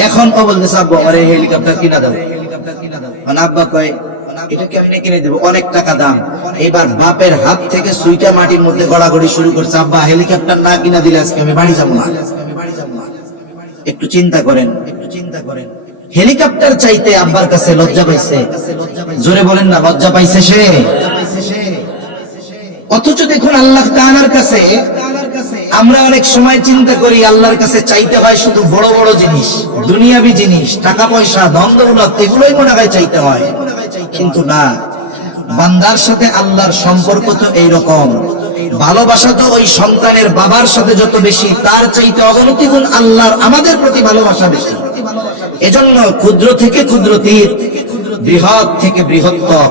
এখন ও বলতেছে আব্বু আমার এই হেলিকপ্টার কিনা দাও। আব্বা কয় এটা কেমনে কিনে দেবো, অনেক টাকা দাম। এবার বাপের হাত থেকে সুইটা মাটির মধ্যে গড়াগড়ি শুরু করছে, আব্বা হেলিকপ্টার না কিনা দিলে আজকে আমি বাড়ি যাবো না। একটু চিন্তা করেন, হেলিকপ্টার চাইতে আব্বার কাছে লজ্জা পাইছে। জোরে বলেন না, লজ্জা পাইছে সে। অথচ দেখুন আল্লাহ তাআলার কাছে আমরা অনেক সময় চিন্তা করি আল্লাহর কাছে চাইতে হয় শুধু বড় বড় জিনিস, দুনিয়াবি জিনিস, টাকা পয়সা, ধন দৌলত, এগুলোই মনে হয় চাইতে হয়। কিন্তু না, বান্দার সাথে আল্লাহর সম্পর্ক তো এইরকম। ভালোবাসা তো ওই সন্তানের বাবার সাথে যত বেশি, তার চাইতে অগণিত গুণ আল্লাহর আমাদের প্রতি ভালোবাসা বেশি। এজন্য ক্ষুদ্র থেকে ক্ষুদ্রতীর, বৃহৎ থেকে বৃহত্তর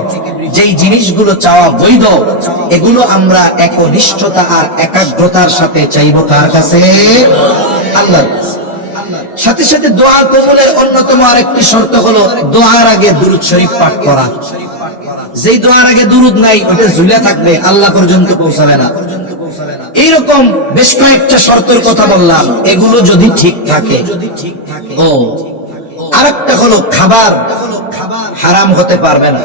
যেই জিনিসগুলো চাওয়া বৈধ, এগুলো আমরা একনিষ্ঠতা আর একাগ্রতার সাথে চাইব কার কাছে? আল্লাহর কাছে। সাথে সাথে দোয়া কবুলের অন্যতম আরেকটি শর্ত হলো দোয়ার আগে দুরূদ শরীফ পাঠ করা। যেই দোয়ার আগে দুরুদ নাই ওটা ঝুলে থাকবে, আল্লাহ পর্যন্ত পৌঁছাবে না। এইরকম বেশ কয়েকটা শর্তের কথা বললাম, এগুলো যদি ঠিক থাকে। ও আরেকটা হলো খাবার হারাম হতে পারবে না,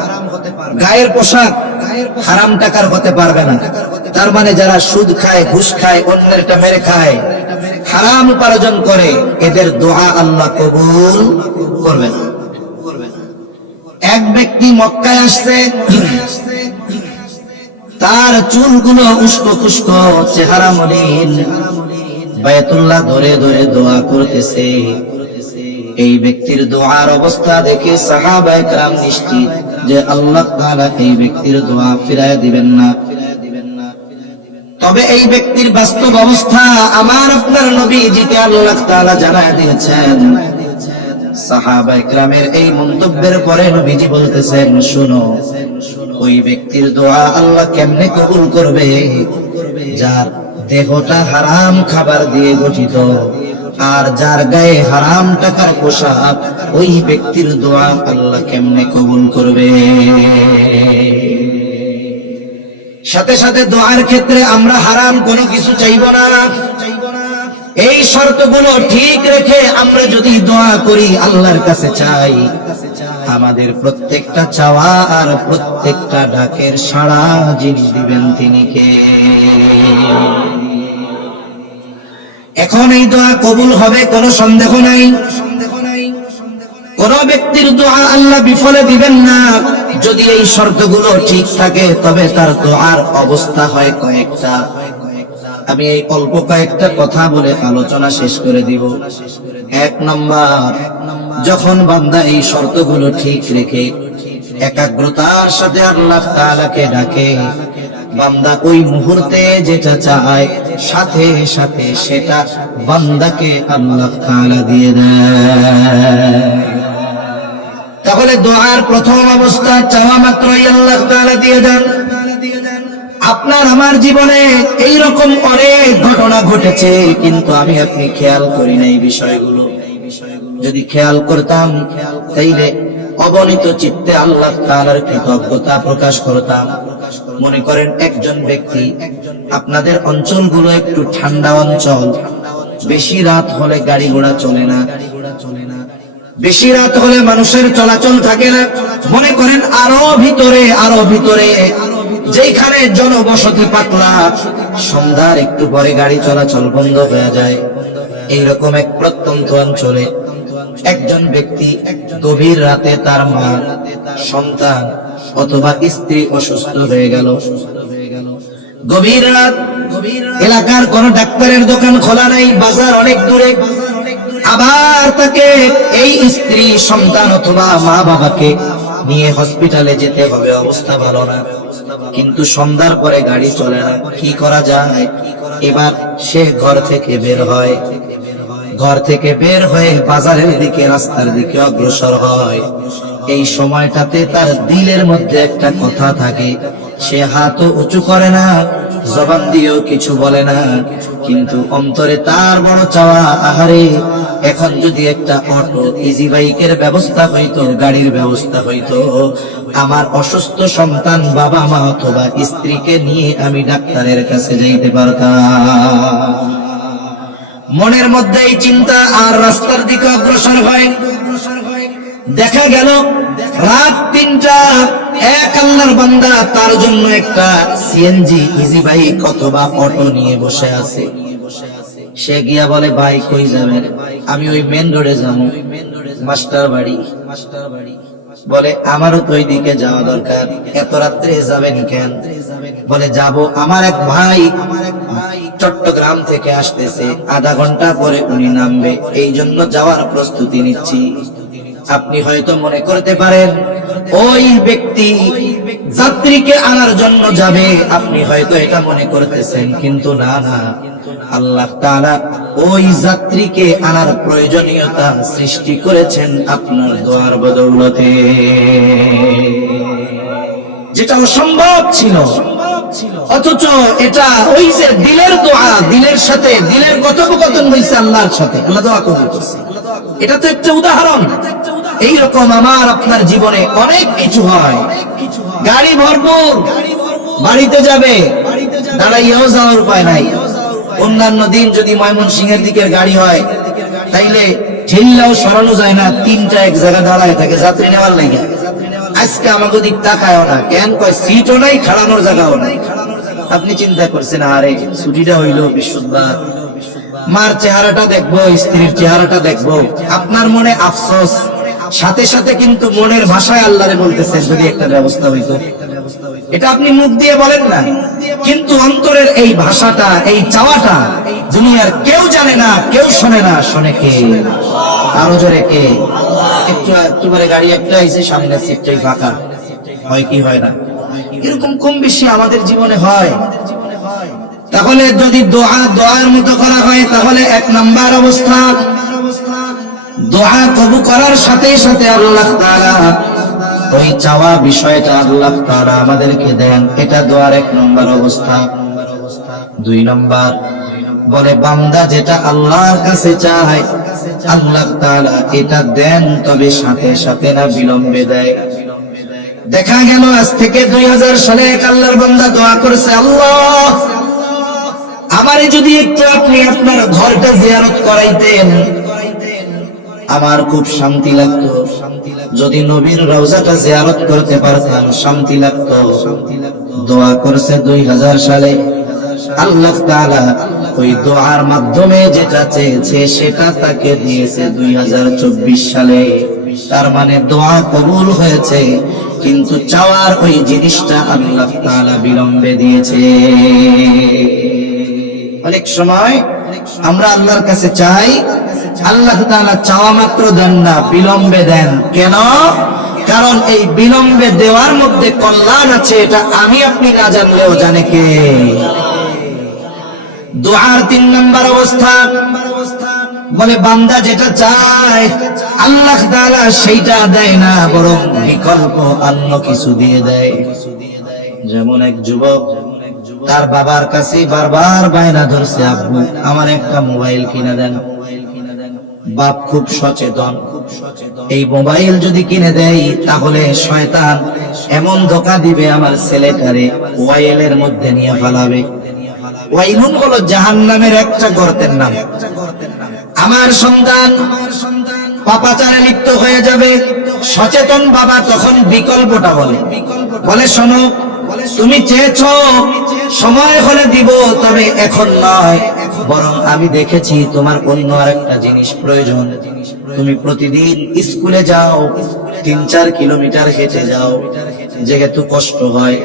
গায়ের পোশাক হারাম টাকার হতে পারবে না। তার মানে যারা সুদ খায়, ঘুষ খায়, অন্যেরটা মেরে খায়, হারাম উপার্জন করে, এদের দোয়া আল্লাহ কবুল করবে না। এক ব্যক্তি মক্কায় আসছে, তার চুলগুলো উস্কো খুস্কো, চেহারা মলিন, বায়তুল্লাহ ধরে ধরে দোয়া করতেছে। এই ব্যক্তির দোয়ার অবস্থা দেখে সাহাবায়ে কেরাম নিশ্চিত যে আল্লাহ তাআলা এই ব্যক্তির দোয়া ফিরায় দিবেন না। তবে এই ব্যক্তির বাস্তব অবস্থা আমার আপনার নবীজিকে আল্লাহ তাআলা জানায় দিয়েছেন। সাহাবায়ে কেরামের এই মন্তব্যের পরে নবীজি বলতেছেন, শুনো, ওই ব্যক্তির দোয়া আল্লাহ কেমনে কবুল করবে? যার দেহটা হারাম খাবার দিয়ে গঠিত, আর যার গায়ে হারাম টাকার পোশাক, ওই ব্যক্তির দোয়া আল্লাহ কেমনে কবুল করবে? সাথে সাথে দোয়ার ক্ষেত্রে আমরা হারাম কোনো কিছু চাইব না। এই শর্তগুলো ঠিক রেখে আমরা যদি দোয়া করি, আল্লাহর কাছে চাই, আমাদের প্রত্যেকটা চাওয়া আর প্রত্যেকটা ডাকের সাড়া যিনি দিবেন তিনি কে? এখন এই দোয়া কবুল হবে কোনো সন্দেহ নাই। কোন ব্যক্তির দোয়া আল্লাহ বিফলে দিবেন না যদি এই শর্তগুলো ঠিক থাকে, তবে তার দোয়ার অবস্থা হয় কয়েকটা। আমি এই অল্প কয়েকটা কথা বলে আলোচনা শেষ করে দিব। এক নম্বর, যখন বান্দা এই শর্তগুলো ঠিক রেখে একাগ্রতার সাথে আল্লাহ তাআলাকে ডাকে, বান্দা ওই মুহূর্তে যেটা চায় সাথে সাথে সেটা বান্দাকে আল্লাহ তাআলা দিয়ে দেয়। তাহলে দোয়ার প্রথম অবস্থা চাওয়া মাত্রই আল্লাহ তাআলা দিয়ে দেন। আপনার আমার জীবনে এইরকম অনেক ঘটনা ঘটেছে, কিন্তু আমি আপনি খেয়াল করি না এই বিষয়গুলো। যদি খেয়াল করতাম তাইলে অবনীত চিত্তে আল্লাহ তাআলার কৃতজ্ঞতা প্রকাশ করতাম। মনে করেন একজন ব্যক্তি, আপনাদের অঞ্চলগুলো একটু ঠান্ডা অঞ্চল, বেশি রাত হলে গাড়ি ঘোড়া চলে না, বেশি রাত হলে মানুষের চলাচল থাকে না। মনে করেন আরো ভিতরে যেখানে জনবসতি পাতলা, সন্ধ্যার একটু পরে গাড়ি চলাচল বন্ধ হয়ে যায়। এইরকম এক প্রত্যন্ত অঞ্চলে একজন ব্যক্তি গভীর রাতে তার মা, সন্তান অথবা স্ত্রী অসুস্থ হয়ে গেল। গভীর রাত, এলাকার কোন ডাক্তারের দোকান খোলা নাই, বাজার অনেক দূরে, আবার তাকে এই স্ত্রী, সন্তান অথবা মা বাবাকে নিয়ে হসপিটালে যেতে হবে, অবস্থা ভালো না। কিন্তু সন্ধ্যার পরে গাড়ি চলে না, কি করা যায়? এবার সে ঘর থেকে বের হয়, ঘর থেকে বের হয়ে বাজারের দিকে, রাস্তার দিকে অগ্রসর হয়। এই সময়টাতে তার দিলের মধ্যে একটা কথা থাকে, সে হাতও উঁচু করে না, জবান দিয়েও কিছু বলে না, কিন্তু অন্তরে তার বড় চাওয়া, আহারে এখন যদি একটা অটো, ইজি বাইকের ব্যবস্থা হইতো, গাড়ির ব্যবস্থা হইতো, আমার অসুস্থ সন্তান, বাবা মা অথবা স্ত্রীকে নিয়ে আমি ডাক্তারের কাছে যাইতে পারতাম। মনের মধ্যে এই চিন্তা, আর রাস্তার দিকে অগ্রসর হয়। দেখা গেল রাত ৩টা, এক আল্লাহর বান্দা তার জন্য একটা সিএনজি, ইজি বাইক অথবা অটো নিয়ে বসে আছে। সে গিয়া বলে, ভাই কই যাবেন? আমি ওই মেন রোডে যাবো, মাস্টার বাড়ি। বলে, আমারও তো ওই দিকে যাওয়া দরকার। এত রাত্রে যাবেন কেন? বলে, যাব, আমার এক ভাই চট্টগ্রাম থেকে আসতেছে, আধা ঘন্টা পরে উনি নামবে, এই জন্য যাওয়ার প্রস্তুতি নিচ্ছি। আপনি হয়তো মনে করতে পারেন ওই ব্যক্তি যাত্রীকে আনার জন্য যাবে, আপনি হয়তো এটা মনে করতেছেন, কিন্তু না, আল্লাহ তাআলা ওই যাত্রীকে আনার প্রয়োজনীয়তা সৃষ্টি করেছেন আপনার দোয়ার বদৌলতে, যেটা অসম্ভব ছিল। অথচ এটা ওই যে দিলের দোয়া, দিলের সাথে দিলের কথোপকথন হয়েছে আল্লাহর সাথে, আল্লাহ দোয়া কবুল করছে। এটা তো একটা উদাহরণ। এইরকম আমার আপনার জীবনে অনেক কিছু হয়। গাড়ি ভরপুর, বাড়িতে যাবে, দাঁড়াইয়াও যাওয়ার উপায় নাই। অন্যান্য দিন যদি ময়মনসিংহের দিকের গাড়ি হয় তাইলে ঠেললেও সরানো যায় না, তিনটা এক জায়গায় দাঁড়ায় থাকে যাত্রী নেওয়ার লাগে। আজকে আমাকে দিক তাকায়ও না, কেন কয় সিটও নাই, খাড়ানোর জায়গাও নাই। আপনি চিন্তা করছেন আরে ছুটিটা হইল বৃহস্পতিবার, মার চেহারাটা দেখবো, স্ত্রীর চেহারাটা দেখবো, আপনার মনে আফসোস, সাথে সাথে কিন্তু মনের ভাষায় আল্লাহরে বলতেছেন যদি একটা ব্যবস্থা হইতো। এটা আপনি মুখ দিয়ে বলেন না, কিন্তু অন্তরের এই ভাষাটা, এই চাওয়াটা দুনিয়ার কেউ জানে না, কেউ শোনে না। শোনে কে? আরো জোরে কে? একটু করে গাড়ি একটা আইছে, সামনের সিটটাই ফাঁকা, হয় কি হয় না? এরকম কম বেশি আমাদের জীবনে হয়। তাহলে যদি দোয়ার মতো করা হয় তাহলে এক নাম্বার অবস্থা, দোয়া কবুল করার সাথে সাথে আল্লাহ তাআলা ওই চাওয়া বিষয়টা আল্লাহ তাআলা আমাদেরকে দেন, এটা দোয়ার এক নম্বর অবস্থা। দুই নম্বর বলে বান্দা যেটা আল্লাহর কাছে চায় আল্লাহ তাআলা এটা দেন, তবে সাথে সাথে না, বিলম্বে দেয়। দেখা গেল আজ থেকে 2000 সালে এক আল্লাহর বান্দা দোয়া করেছে, আল্লাহ আমারে যদি একটু আপনি আপনার ঘরটা জিয়ারত করাইতেন আমার খুব শান্তি লাগতো, যদি নবীর রওজাটা জিয়ারত করতে পারতাম শান্তি লাগতো। দোয়া করেছে 2000 সালে, আল্লাহ তাআলা ওই দোয়ার মাধ্যমে যেটা চেয়েছে সেটা তাকে দিয়েছে 2024 সালে। তার মানে দোয়া কবুল হয়েছে, কিন্তু চাওয়ার ওই জিনিসটা আল্লাহ তাআলা বিলম্বে দিয়েছে। অনেক সময় আমরা আল্লাহর কাছে চাই, আল্লাহ তাআলা চাওয়া মাত্র দেন না, বিলম্বে দেন। কেন? কারণ এই বিলম্বে দেওয়ার মধ্যে কল্যাণ আছে, এটা আমি আপনি না জানলেও জানে কে। দোয়ার 3 নম্বর অবস্থা বলে বান্দা যেটা চায় আল্লাহ তাআলা সেইটা দেয় না, বরং বিকল্প অন্য কিছু দিয়ে দেয়। যেমন এক যুবক তার বাবার কাছে বারবার বায়না ধরছে, আব্বু আমার একটা মোবাইল কিনে দেন। বাপ খুব সচেতন, এই মোবাইল যদি কিনে দেয় তাহলে শয়তান এমন ধোঁকা দিবে আমার ছেলেটারে ওয়াইলের মধ্যে নিয়ে ফেলাবে। ওয়াইলুন হলো জাহান্নামের একটা গর্তের নাম। আমার সন্তান পাপাচারে লিপ্ত হয়ে যাবে। সচেতন বাবা তখন বিকল্পটা বলে শোনো, তুমি চেয়েছো সময় হলে দিব, তবে এখন নয়, বরং আমি দেখেছি তোমার অন্য আরেকটা জিনিস প্রয়োজন। তুমি প্রতিদিন স্কুলে যাও, 3-4 কিলোমিটার হেঁটে যাও, যেহেতু কষ্ট হয়,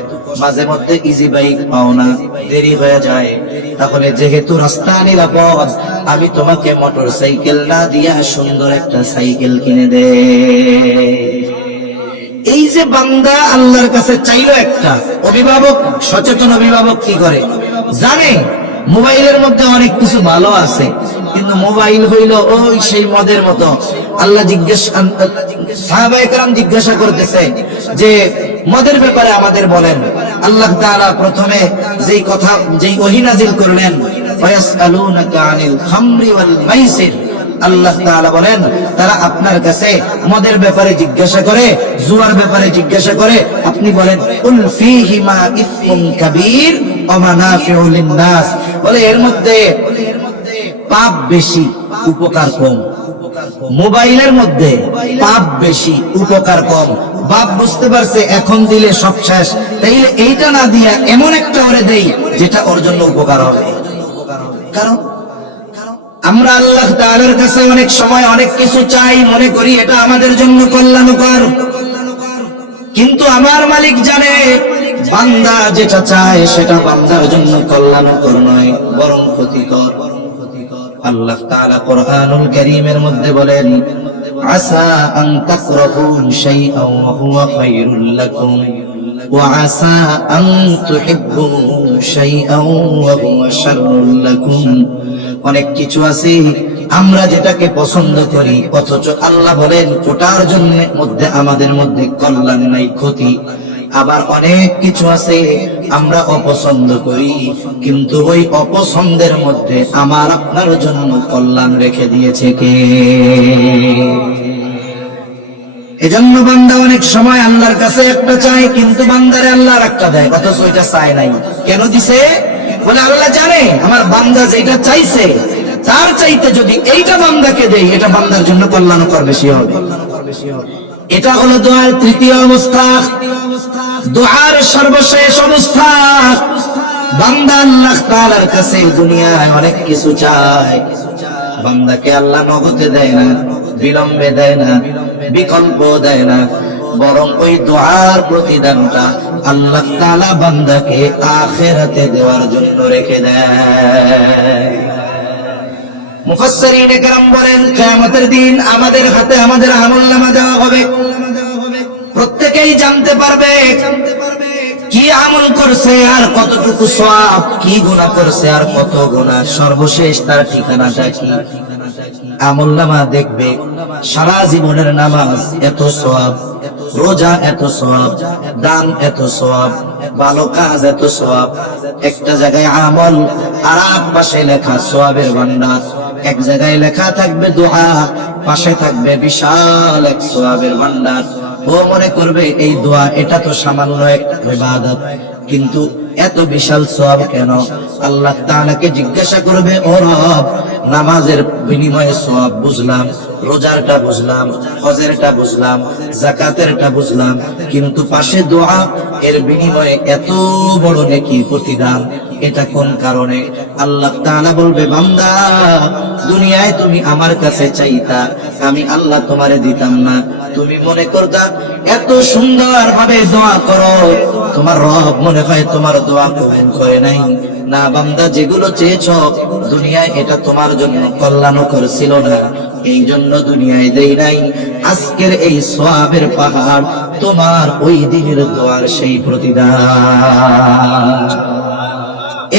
মাঝে মধ্যে ইজি বাইক পাও না, দেরি হয়ে যায়, তাহলে যেহেতু রাস্তা নিরাপদ আমি তোমাকে মোটর সাইকেল না দিয়া সুন্দর একটা সাইকেল কিনে দে। এই যে বান্দা আল্লাহর কাছে চাইলো, একটা অভিভাবক, সচেতন অভিভাবক কি করে জানে মোবাইলের মধ্যে অনেক কিছু ভালো আছে, কিন্তু মোবাইল হইল ওই সেই মদের মতো। আল্লাহ সাহাবায়ে কেরাম জিজ্ঞাসা করতেছে যে মদের ব্যাপারে আমাদের বলেন। আল্লাহ তাআলা প্রথমে যেই ওহী নাযিল করলেন, ওয়ায়াসআলুনাকা আনিল খামরি ওয়াল মাইসির, আল্লাহ তাআলা বলেন তারা আপনার কাছে মদের ব্যাপারে জিজ্ঞাসা করে, জুয়ার ব্যাপারে জিজ্ঞাসা করে, আপনি বলেন কুল ফীহিমা ইসমুন কাবীর ওয়া মানাফিউ লিন-নাস, বলে এর মধ্যে পাপ বেশি উপকার কম। মোবাইলের মধ্যে পাপ বেশি উপকার কম। বাপ বুঝতে পারছে এখন দিলে সব শেষ, তাইলে এইটা না দিয়া এমন একটা ওরে দেই যেটা ওর জন্য উপকার হবে। কারণ আমরা আল্লাহ তাআলার কাছে অনেক সময় অনেক কিছু চাই, মনে করি এটা আমাদের জন্য কল্যাণকর, কিন্তু আমার মালিক জানে বান্দা যেটা চায় সেটা বান্দার জন্য কল্যাণকর নয়, বরং ক্ষতিকর। আল্লাহ তাআলা কোরআনুল কারীমের মধ্যে বলেন, আসা আন তাকরাহু শাইআন ওয়া হুয়া খায়রুল লাকুম ওয়া আসা আন তুহিব্বু শাইআন ওয়া হুয়া শাররুল লাকুম। অনেক কিছু আছে আমরা যেটাকে পছন্দ করি, অথচ আল্লাহ বলেন ওটার জন্য আমাদের মধ্যে কল্যাণ নাই, ক্ষতি। আবার অনেক কিছু আছে আমরা অপছন্দ করি, কিন্তু ওই অপছন্দের মধ্যে আমার আপনার জন্য কল্যাণ রেখে দিয়েছে কে? এজন্য বান্দা অনেক সময় আল্লাহর কাছে একটা চায়, কিন্তু বান্দারে আল্লাহ একটা দেয়, অথচ ওইটা চায় নাই। কেন দিছে? বলে আল্লাহ জানে আমার বান্দা যেটা চাইছে তার চাইতে যদি এইটা বান্দাকে দেই, এটা বান্দার জন্য কল্যাণকর বেশি হবে। এটা হলো দোয়ার তৃতীয় অবস্থা। দোয়ার সর্বশেষ অবস্থা, বান্দা আল্লাহ তাআলার কাছে দুনিয়ায় অনেক কিছু চায়, বান্দাকে আল্লাহ নগদে দেয় না, বিলম্বে দেয় না, বিকল্প দেয় না, বরং ওই দোয়ার প্রতিদানটা আল্লাহ তাআলা বান্দাকে আখিরাতে দেওয়ার জন্য রেখে দেয়। মুফাসসিরিনে কেরাম বলেন, কিয়ামতের দিন আমাদের হাতে আমাদের আমলনামা দেওয়া হবে। প্রত্যেকেই জানতে পারবে কি আমল করছে আর কতটুকু সওয়াব, কি গুনাহ করছে আর কত গুনাহ, সর্বশেষ তার ঠিকানাটা কি। আমলনামা দেখবে সারা জীবনের নামাজ এত সওয়াব, রোজা এত সওয়াব, দান এত সওয়াব, ভালো কাজ এত সওয়াব। একটা জায়গায় আমল আর এক পাশে লেখা সওয়াবের ভান্ডার। এক জায়গায় লেখা থাকবে দোয়া, পাশে থাকবে বিশাল এক সওয়াবের ভান্ডার। ও মনে করবে এই দোয়া এটা তো সামান্য এক ইবাদত, কিন্তু এত বিশাল সওয়াব কেন? আল্লাহ তাআলাকে জিজ্ঞাসা করবে, ও রব, নামাজের বিনিময়ে সওয়াব বুঝলাম, রোজারটা বুঝলাম, হজেরটা বুঝলাম, যাকাতেরটা বুঝলাম, কিন্তু পাশে দোয়া, এর বিনিময়ে এত বড় নেকি প্রতিদান, এটা কোন কারণে? আল্লাহ তাআলা বলবে, বান্দা দুনিয়ায় তুমি আমার কাছে চাইতা, আমি আল্লাহ তোমারে দিতাম না। তুমি মনে করতা এত সুন্দর ভাবে দোয়া করো, তোমার রব মনে হয় তোমার দোয়া কবুল করে নাই। না বান্দা, যেগুলো চেয়েছো দুনিয়ায় এটা তোমার জন্য কল্যাণকর ছিল না, এই জন্য দুনিয়ায় দেই নাই। আজকের এই সওয়াবের পাহাড় তোমার ওই দিনের দোয়ার সেই প্রতিদান।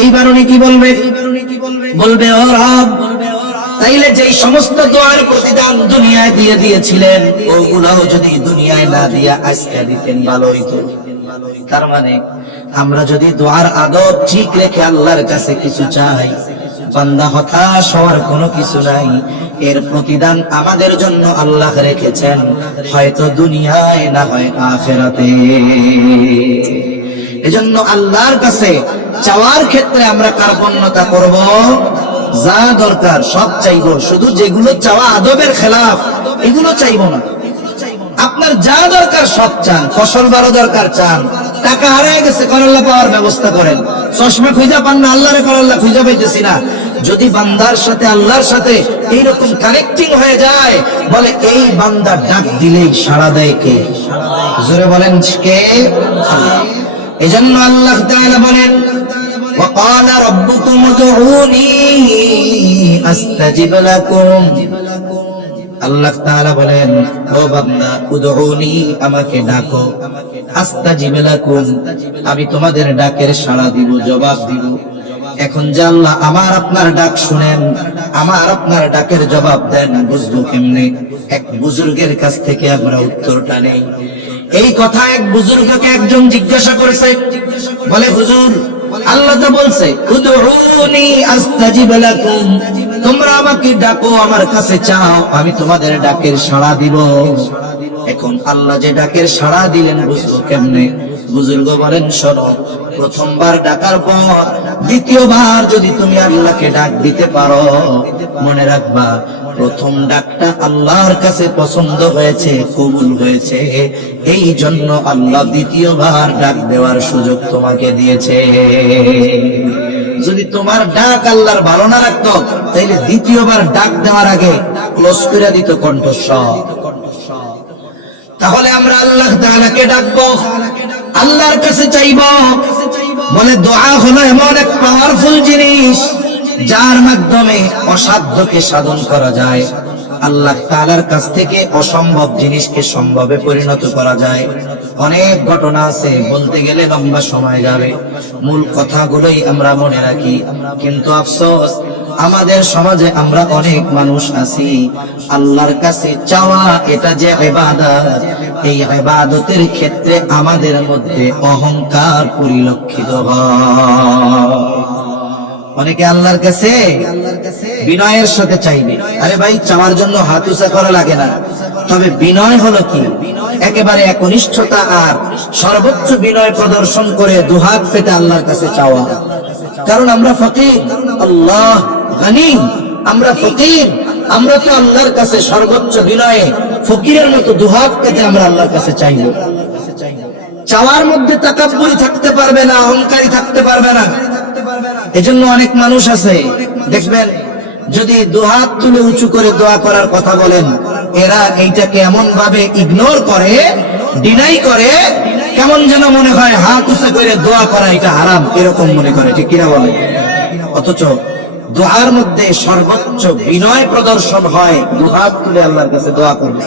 এইবার উনি কি বলবে? বলবে, ও রব, তাইলে যেই সমস্ত দোয়ার প্রতিদান দুনিয়ায় দিয়ে দিয়েছিলেন, ওগুলাও যদি দুনিয়ায় না দিয়া আজকে দিতেন ভালো হইতো। তার মানে আমরা যদি দোয়ার আদব ঠিক রেখে আল্লাহর কাছে কিছু চাই, বান্দা হতাশ হওয়ার কোনো কিছু নাই। এর প্রতিদান আমাদের জন্য আল্লাহ রেখেছেন, হয়তো দুনিয়ায় না হয় আখিরাতে। এজন্য আল্লাহর কাছে চাওয়ার ক্ষেত্রে আমরা কার্পণ্যতা করব, যা দরকার সব চাইবো, শুধু যেগুলো চাওয়া আদবের খেলাফ এগুলো চাইবো না। আপনার যা দরকার সব চান, ফসল বারো দরকার চান, টাকা হারিয়ে গেছে করল্লা পাওয়ার ব্যবস্থা করেন, চশমা খুঁজা পান না, আল্লাহরে করল্লা খুঁজা পাইতেছি না। যদি বান্দার সাথে আল্লাহর সাথে এইরকম কানেক্টিং হয়ে যায়, বলে এই বান্দা ডাক দিলেই সাড়া দেয় কে? জোরে বলেন কে? আল্লাহ। এজন্য আল্লাহ তাআলা বলেন, وقال ربكم ادعوني استجب لكم। আল্লাহ তাআলা বলেন, ও বান্দা, উদউনি, আমাকে ডাকো, আস্তাজিব লাকুম, আমি তোমাদের ডাকের সাড়া দিব, জবাব দিব। এখন যে আল্লাহ আমার আপনার ডাক শুনেন, আমার আপনার ডাকের জবাব দেন, বুঝবো কেমনে? এক বুজুর্গের কাছ থেকে আমরা উত্তরটা নেই। এই কথা এক বুজুর্গকে একজন জিজ্ঞাসা করেছে, বলে, হুজুর, আল্লাহ তো বলছে উদউনি আস্তাজিব লাকুম, তোমরা আমাকে ডাকো, আমার কাছে চাও, আমি তোমাদের ডাকের সাড়া দিব। এখন আল্লাহ যে ডাকের সাড়া দিলেন বুঝবো কেমনে? বুজুর্গ বলেন, শোনো, প্রথমবার ডাকার পর দ্বিতীয়বার যদি তুমি আল্লাহকে ডাক দিতে পারো, মনে রাখবা প্রথম ডাকটা আল্লাহর কাছে পছন্দ হয়েছে, কবুল হয়েছে, এই জন্য আল্লাহ দ্বিতীয়বার ডাক দেওয়ার সুযোগ তোমাকে দিয়েছে। যদি তোমার ডাক আল্লাহর ভালো না লাগতো, তাইলে দ্বিতীয়বার ডাক দেওয়ার আগে ক্লোজ করে দিত কণ্ঠস্বর। তাহলে আমরা আল্লাহ তাআলাকে ডাকবো, আল্লাহর কাছে চাইবো। বলে দোয়া হলো এমন এক পাওয়ারফুল জিনিস, যার মাধ্যমে অসাধ্যকে সাধন করা যায়। আল্লাহ তাআলার কাছ থেকে অসম্ভব জিনিসকে সম্ভবে পরিণত করা যায়। অনেক ঘটনা আছে, বলতে গেলে লম্বা সময় যাবে, মূল কথাগুলোই আমরা মনে রাখি। কিন্তু আফসোস, আমাদের সমাজে আমরা অনেক মানুষ আছি, আল্লাহর কাছে চাওয়া এটা যে ইবাদত, এই ইবাদতের ক্ষেত্রে আমাদের মধ্যে অহংকার পরিলক্ষিত হয়। অনেকে আল্লাহর কাছে বিনয়ের সাথে চাইবে। আরে ভাই, চাওয়ার জন্য হাত উঁচা করা লাগে না, তবে বিনয় হলো কি, একেবারে একনিষ্ঠতা আর সর্বোচ্চ বিনয় প্রদর্শন করে দুহাত পেতে আল্লাহর কাছে চাওয়া। কারণ আমরা ফকির, আল্লাহ গনি, আমরা ফকির, আমরা তো আল্লাহর কাছে সর্বোচ্চ বিনয়ে ফকিরের মতো দুহাত পেতে আমরা আল্লাহর কাছে চাইব। চাওয়ার মধ্যে তাকাব্বুরি থাকতে পারবে না, অহংকারী থাকতে পারবে না। এজন্য অনেক মানুষ আছে দেখবেন, যদি দুহাত তুলে উঁচু করে দোয়া করার কথা বলেন, এরা এইটাকে এমন ভাবে ইগনোর করে, ডিনাই করে, কেমন যেন মনে হয় হাত উঁচু করে দোয়া করা এটা হারাম, এরকম মনে করে, ঠিক কিনা বলে? অথচ দোয়ার মধ্যে সর্বোচ্চ বিনয় প্রদর্শন হয় দুহাত তুলে আল্লাহর কাছে দোয়া করলে।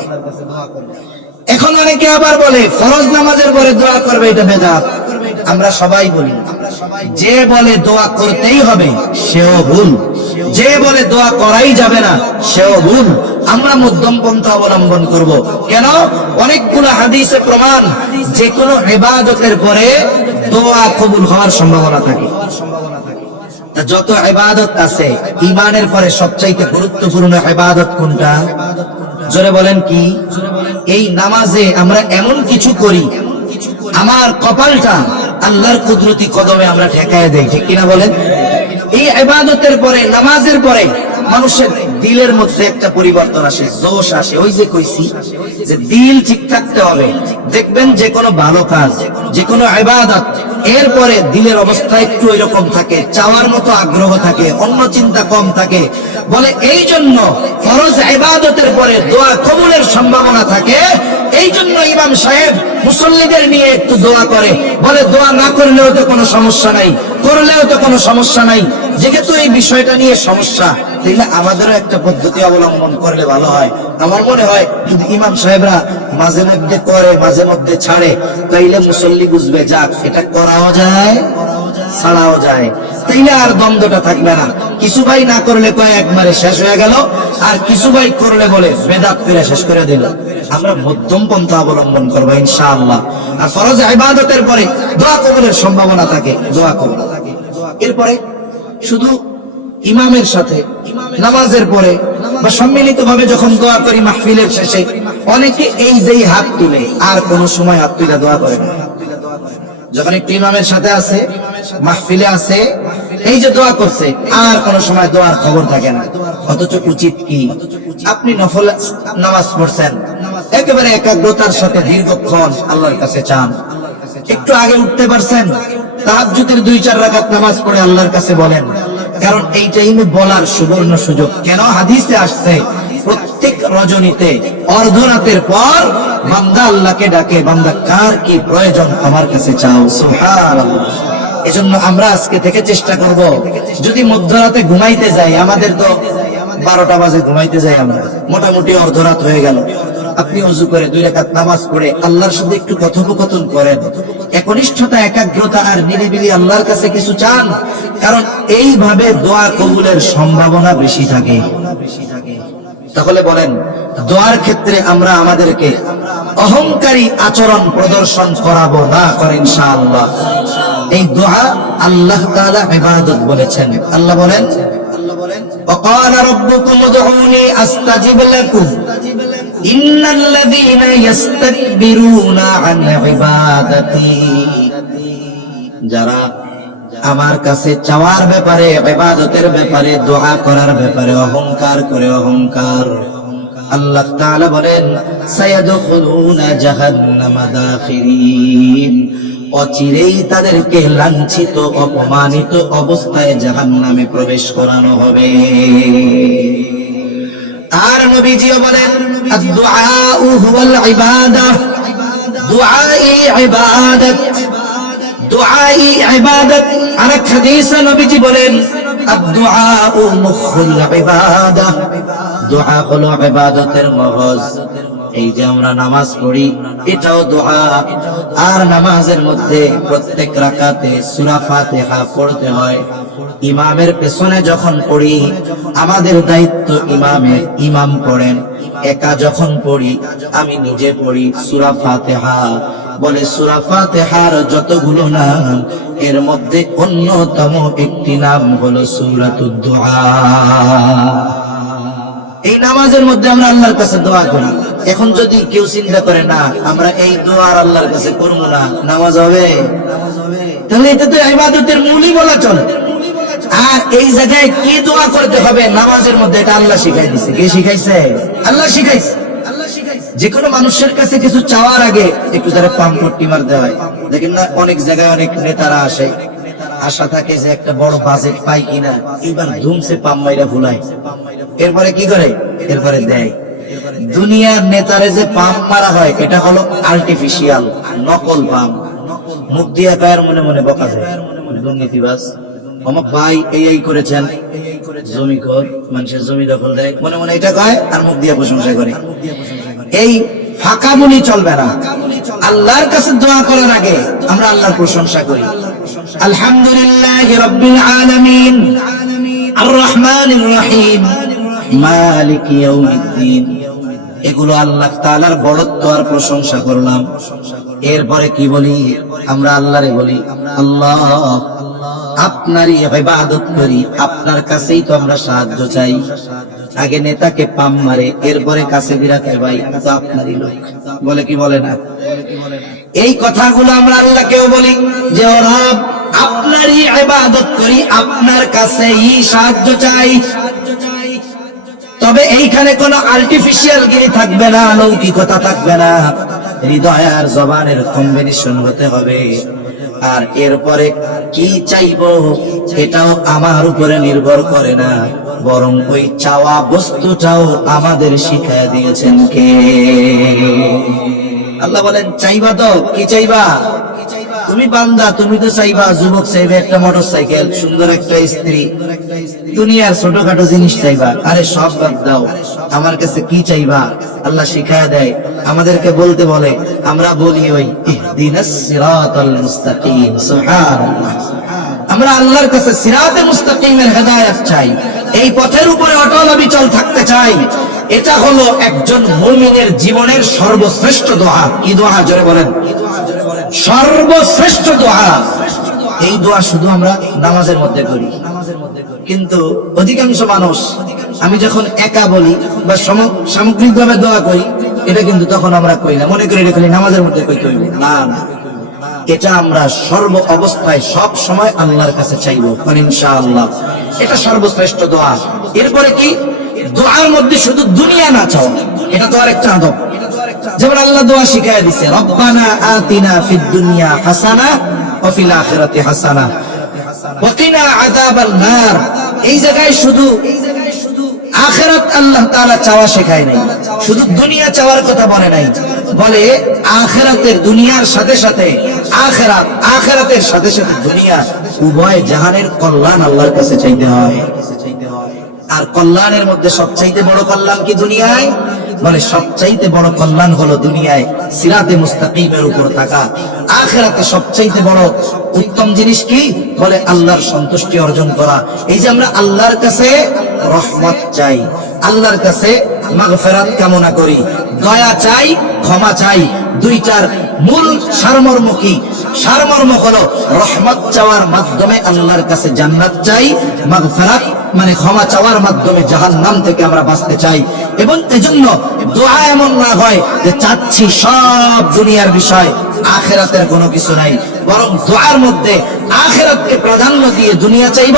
এখন অনেকে আবার বলে ফরজ নামাজের পরে দোয়া করবে, এটা বেদাত। আমরা সবাই বলি, যে বলে দোয়া করতেই হবে সেও ভুল, যে বলে দোয়া করাই যাবে না সেও ভুল। আমরা মধ্যম পন্থা অবলম্বন করব। কেন? অনেকগুলো হাদিসে প্রমাণ, যে কোনো ইবাদতের পরে দোয়া কবুল হওয়ার সম্ভাবনা থাকে। যত ইবাদত আছে, ঈমানের পরে সবচাইতে গুরুত্বপূর্ণ ইবাদত কোনটা? জোরে বলেন কি? এই নামাজে আমরা এমন কিছু করি, আমার কপালটা আল্লাহর কুদরতি কদমে আমরা ঠেকায় দেই, ঠিক কিনা বলেন? এই ইবাদতের পরে, নামাজের পরে মানুষের দিলের মধ্যে একটা পরিবর্তন আসে, জোশ আসে। ওই যে কইছি যে দিল ঠিক থাকতে হবে। দেখবেন যে কোনো ভালো কাজ, যে কোনো ইবাদত, এরপরে দিলের অবস্থা একটু এরকম থাকে, চাওয়ার মতো আগ্রহ থাকে, অন্য চিন্তা কম থাকে। বলে এই জন্য ফরজ ইবাদতের পরে দোয়া কবুলের সম্ভাবনা থাকে। এই জন্য ইমাম সাহেব মুসল্লিদের নিয়ে একটু দোয়া করে, বলে দোয়া না করলেও তো কোনো সমস্যা নাই, করলেও তো কোনো সমস্যা নাই। যেহেতু এই বিষয়টা নিয়ে সমস্যা, তাহলে আমাদেরও একটা পদ্ধতি অবলম্বন করলে ভালো হয়। আমার মনে হয় যদি ইমাম সাহেবরা মাঝে মধ্যে করে, মাঝে মধ্যে ছাড়ে, তাইলে মুসল্লি বুঝবে, যাক এটা করাও যায়, ছাড়াও যায়, তাইলে আর দ্বন্দ্বটা থাকবে না। কিছু ভাই না করলে কয় একবারে শেষ হয়ে গেল, আর কিছু ভাই করলে বলে বেদাত করে শেষ করে দিল। আমরা মধ্যম পন্থা অবলম্বন করবো ইনশাআল্লাহ। আর ফরজ ইবাদতের পরে দোয়া কবুলের সম্ভাবনা থাকে, দোয়া কবুল। এরপরে শুধু ইমামের সাথে নামাজের পরে বা সম্মিলিত ভাবে যখন দোয়া করি মাহফিলের শেষে, অনেকে এই যেই হাত তুলে আর কোন সময় হাত তুলে দোয়া করে না। যখন একটু ইমামের সাথে আছে, মাহফিলে আছে, এই যে দোয়া করছে, আর কোন সময় দোয়ার খবর থাকে না। অথচ উচিত কি, আপনি নফল নামাজ পড়ছেন, একেবারে একাগ্রতার সাথে দীর্ঘক্ষণ আল্লাহর কাছে চান। একটু আগে উঠতে পারছেন, তাহাজ্জুদের 2-4 রাকাত নামাজ পড়ে আল্লাহর কাছে বলেন। কারণ এই টাইমে বলার সুবর্ণ সুযোগ। কেন? হাদিসে আসছে প্রত্যেক রজনীতে অর্ধরাতের পর বান্দা আল্লাহকে ডাকে, বান্দা কার কি প্রয়োজন আমার কাছে চাও। সুবহানাল্লাহ। এজন্য আমরা আজকে থেকে চেষ্টা করব, যদি মধ্যরাতে ঘুমাইতে যাই, আমাদের তো 12টা বাজে ঘুমাইতে যাই আমরা, মোটামুটি অর্ধরাত হয়ে গেল, আপনি ওযু করে 2 রাকাত নামাজ পড়ে আল্লাহর সাথে একটু কথোপকথন করেন, একনিষ্ঠতা, একাগ্রতা আর নিরিবিলি আল্লাহর কাছে কিছু চান। কারণ এইভাবে দোয়া কবুলের সম্ভাবনা বেশি থাকে। তাহলে বলেন, দোয়ার ক্ষেত্রে আমরা আমাদেরকে অহংকারী আচরণ প্রদর্শন করাবো না, করে ইনশাআল্লাহ। এই দোয়া আল্লাহ তাআলা ইবাদত বলেছেন। আল্লাহ বলেন, وقال ربكم ادعوني استجب لكم ان الذين يستكبرون عن عبادتي। যারা আমার কাছে চাওয়ার ব্যাপারে, ইবাদতের ব্যাপারে, দোয়া করার ব্যাপারে অহংকার করে, অহংকার, আল্লাহ তাআলা বলেন সায়াদখুলুনা জাহান্নামা দাখিরিন, অচিরেই তাদেরকে লাঞ্ছিত, অপমানিত অবস্থায় জাহান্নামে প্রবেশ করানো হবে। আর নবীজিও বলেন আদ-দুআউ হুয়াল ইবাদাহ, দুআই ইবাদত, দুআই ইবাদত। আরেক হাদিসে নবীজি বলেন আদ-দুআউ মুখুল ইবাদাহ, দোয়া হলো ইবাদতের মগজ। এই যে আমরা নামাজ পড়ি, এটাও দোয়া। আর নামাজের মধ্যে প্রত্যেক রাকাতে সূরা ফাতিহা পড়তে হয়। ইমামের পেছনে যখন পড়ি, আমাদের দায়িত্ব ইমামের, ইমাম পড়েন। একা যখন পড়ি, আমি নিজে পড়ি সূরা ফাতিহা। বলে সূরা ফাতিহার যতগুলো নাম এর মধ্যে অন্যতম একটি নাম হলো সূরাতুদ দুআ। এই নামাজের মধ্যে আমরা আল্লাহর কাছে দোয়া করি। এখন যদি কেউ চিন্তা করে না আমরা এই দোয়া আল্লাহর কাছে করবো না, নামাজ হবে? তাহলে এটা তো ইবাদতের মূলই বলা চলে। আর এই জায়গায় কি দোয়া করতে হবে নামাজের মধ্যে, এটা আল্লাহ শিখাই দিছে। কে শিখাইছে? আল্লাহ শিখাইছে। যে কোনো মানুষের কাছে কিছু চাওয়ার আগে একটু তারা পাম্পটি মারতে হয়। দেখেন না অনেক জায়গায় অনেক নেতারা আসে, আশা থাকে যে একটা বড় বাজেট পাই কিনা, এবার ধুমসে পাম মাইরা ভুলাই, এরপরে কি করে? এরপরে দেয়। দুনিয়ার নেতারে যে পাম মারা হয় এটা হলো আর্টিফিশিয়াল, নকল পাম। মুখ দিয়া কায়ের মনে মনে বকা যায়, দুর্নীতিবাজ অমুক ভাই এই করেছেন, জমি কর, মানুষের জমি দখল দেয়, মনে মনে এটা কয় আর মুখ দিয়ে প্রশংসা করে। এই ফাঁকা বলি চলবে না। আল্লাহর কাছে দোয়া করার আগে আমরা আল্লাহর প্রশংসা করি। আলহামদুলিল্লাহি রাব্বিল আলামিন আর রহমানির রহিম মালিকি ইয়াউমিদ্দিন। এগুলো আল্লাহ তাআলার বড়ত্ব আর প্রশংসা করলাম। এরপরে কি বলি? আমরা আল্লাহরে বলি আল্লাহ আপনারই ইবাদত করি, আপনার কাছেই তো আমরা সাহায্য চাই। আগে নেতাকে পাম মারে, এরপরে কাছে বিরাতে ভাই তো আপনারই লোক বলে, কি বলে না? এই কথাগুলো আমরা আল্লাহকেও বলি যে ও রব আপনারই ইবাদত করি, আপনার কাছেই সাহায্য চাই। তবে এইখানে কোনো আর্টিফিশিয়াল গিরি থাকবে না, লৌকিকতা থাকবে না, হৃদয় আর জবানের কম্বিনেশন হতে হবে। আর এরপরে কি চাইবো এটাও আমার উপরে নির্ভর করে না, বরং ওই চাওয়া বস্তুটাও আমাদের শিখায়া দিয়েছেন কে? আল্লাহ বলেন চাইবা তো কি চাইবা? তুমি বান্দা, তুমি তো চাইবা যুবক চাইবে একটা মোটরসাইকেল, সুন্দর একটা স্ত্রী, দুনিয়ার ছোটখাটো জিনিস চাইবা। আরে সব বাদ দাও, আমার কাছে কি চাইবা? আল্লাহ শিখায়া দেয়, আমাদেরকে বলতে বলে, আমরা বলি ওই ইহদিনাস সিরাতাল মুস্তাকিম। সুবহানাল্লাহ। আমরা আল্লাহর কাছে সিরাতে মুস্তাকিমের হেদায়েত চাই, এই পথের উপরে অটল অবিচল থাকতে চাই। এটা হলো একজন মুমিনের জীবনের সর্বশ্রেষ্ঠ দোয়া। কি দোয়া? জোরে বলেন। সর্বশ্রেষ্ঠ দোয়া। এই দোয়া শুধু আমরা নামাজের মধ্যে করি, কিন্তু অধিকাংশ মানুষ আমি যখন একা বলি বা সামগ্রিকভাবে দোয়া করি, এটা কিন্তু তখন আমরা করি না, মনে করি এটা খালি নামাজের মধ্যে কইতে হইবে। না না, এটা আমরা সর্ব অবস্থায় সব সময় আল্লাহর কাছে চাইবো ইনশাআল্লাহ। এটা সর্বশ্রেষ্ঠ দোয়া। এরপরে কি? দোয়ার মধ্যে শুধু দুনিয়া না চাও, এটা তো আরেকটা আদব। যেমন আল্লাহ দোয়া শিখায় দিছে, রব্বানা আতিনা ফিদ দুনিয়া হাসানা ওয়া ফিল আখিরাতি হাসানা ওয়া কিনা আযাবান নার। এই জায়গায় শুধু আখিরাত আল্লাহ তাআলা চাওয়া শেখায় নাই, শুধু দুনিয়া চাওয়ার কথা বলে নাই, বলে আখিরাতের দুনিয়ার সাথে সাথে আখিরাত, আখিরাতের সাথে সাথে দুনিয়া, উভয় জাহানের কল্যাণ আল্লাহর কাছে চাইতে হয়। আর কল্যাণের মধ্যে সবচাইতে বড় কল্যাণ কি দুনিয়ায়? বলে সবচাইতে বড় কল্যাণ হলো দুনিয়ায় সিরাতে মুস্তাকিমের উপর থাকা। আখিরাতে সবচাইতে বড় উত্তম জিনিস কি? বলে আল্লাহর সন্তুষ্টি অর্জন করা। এই যে আমরা আল্লাহর কাছে রহমত চাই, আল্লাহর কাছে মাগফিরাত কামনা করি, দয়া চাই, ক্ষমা চাই, দুইটার মূল সারমর্ম কি? সারমর্ম হলো রহমত চাওয়ার মাধ্যমে আল্লাহর কাছে জান্নাত চাই, মাগফিরাত মানে ক্ষমা চাওয়ার মাধ্যমে জাহান্নাম থেকে আমরা বাঁচতে চাই। এবং এজন্য দোয়া এমন না হয় যে চাচ্ছি সব দুনিয়ার বিষয়, আখিরাতের কোনো কিছু নাই, বরং দোয়ার মধ্যে আখিরাতকে প্রাধান্য দিয়ে দুনিয়া চাইব।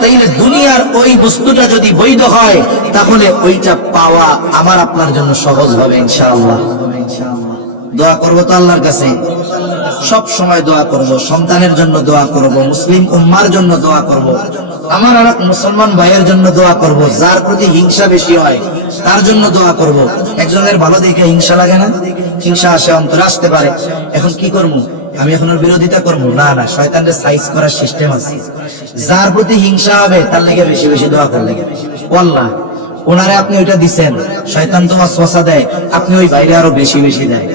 তাইলে দুনিয়ার ওই বস্তুটা যদি বৈধ হয়, তাহলে ওইটা পাওয়া আমার আপনার জন্য সহজ হবে ইনশাআল্লাহ। দোয়া করবো তো আল্লাহর কাছে, সব সময় দোয়া করব, সন্তানের জন্য দোয়া করব, মুসলিম উম্মার জন্য দোয়া করব, আমার আর এক মুসলমান ভাইয়ের জন্য দোয়া করব, যার প্রতি হিংসা বেশি হয় তার জন্য দোয়া করব। একজনের ভালো দেখে হিংসা লাগে না? হিংসা আসে, অন্তরে আসতে পারে। এখন কি করবো? আমি এখন ওর বিরোধিতা করবো না, না, শয়তানের সাইজ করার সিস্টেম আছে। যার প্রতি হিংসা হবে তার লেগে বেশি বেশি দোয়া করলে, আল্লাহ ওনারে আপনি ওইটা দিচ্ছেন, শয়তান তো ওয়াসওয়াসা দেয়, আপনি ওই বাইরে আরো বেশি বেশি দেয়,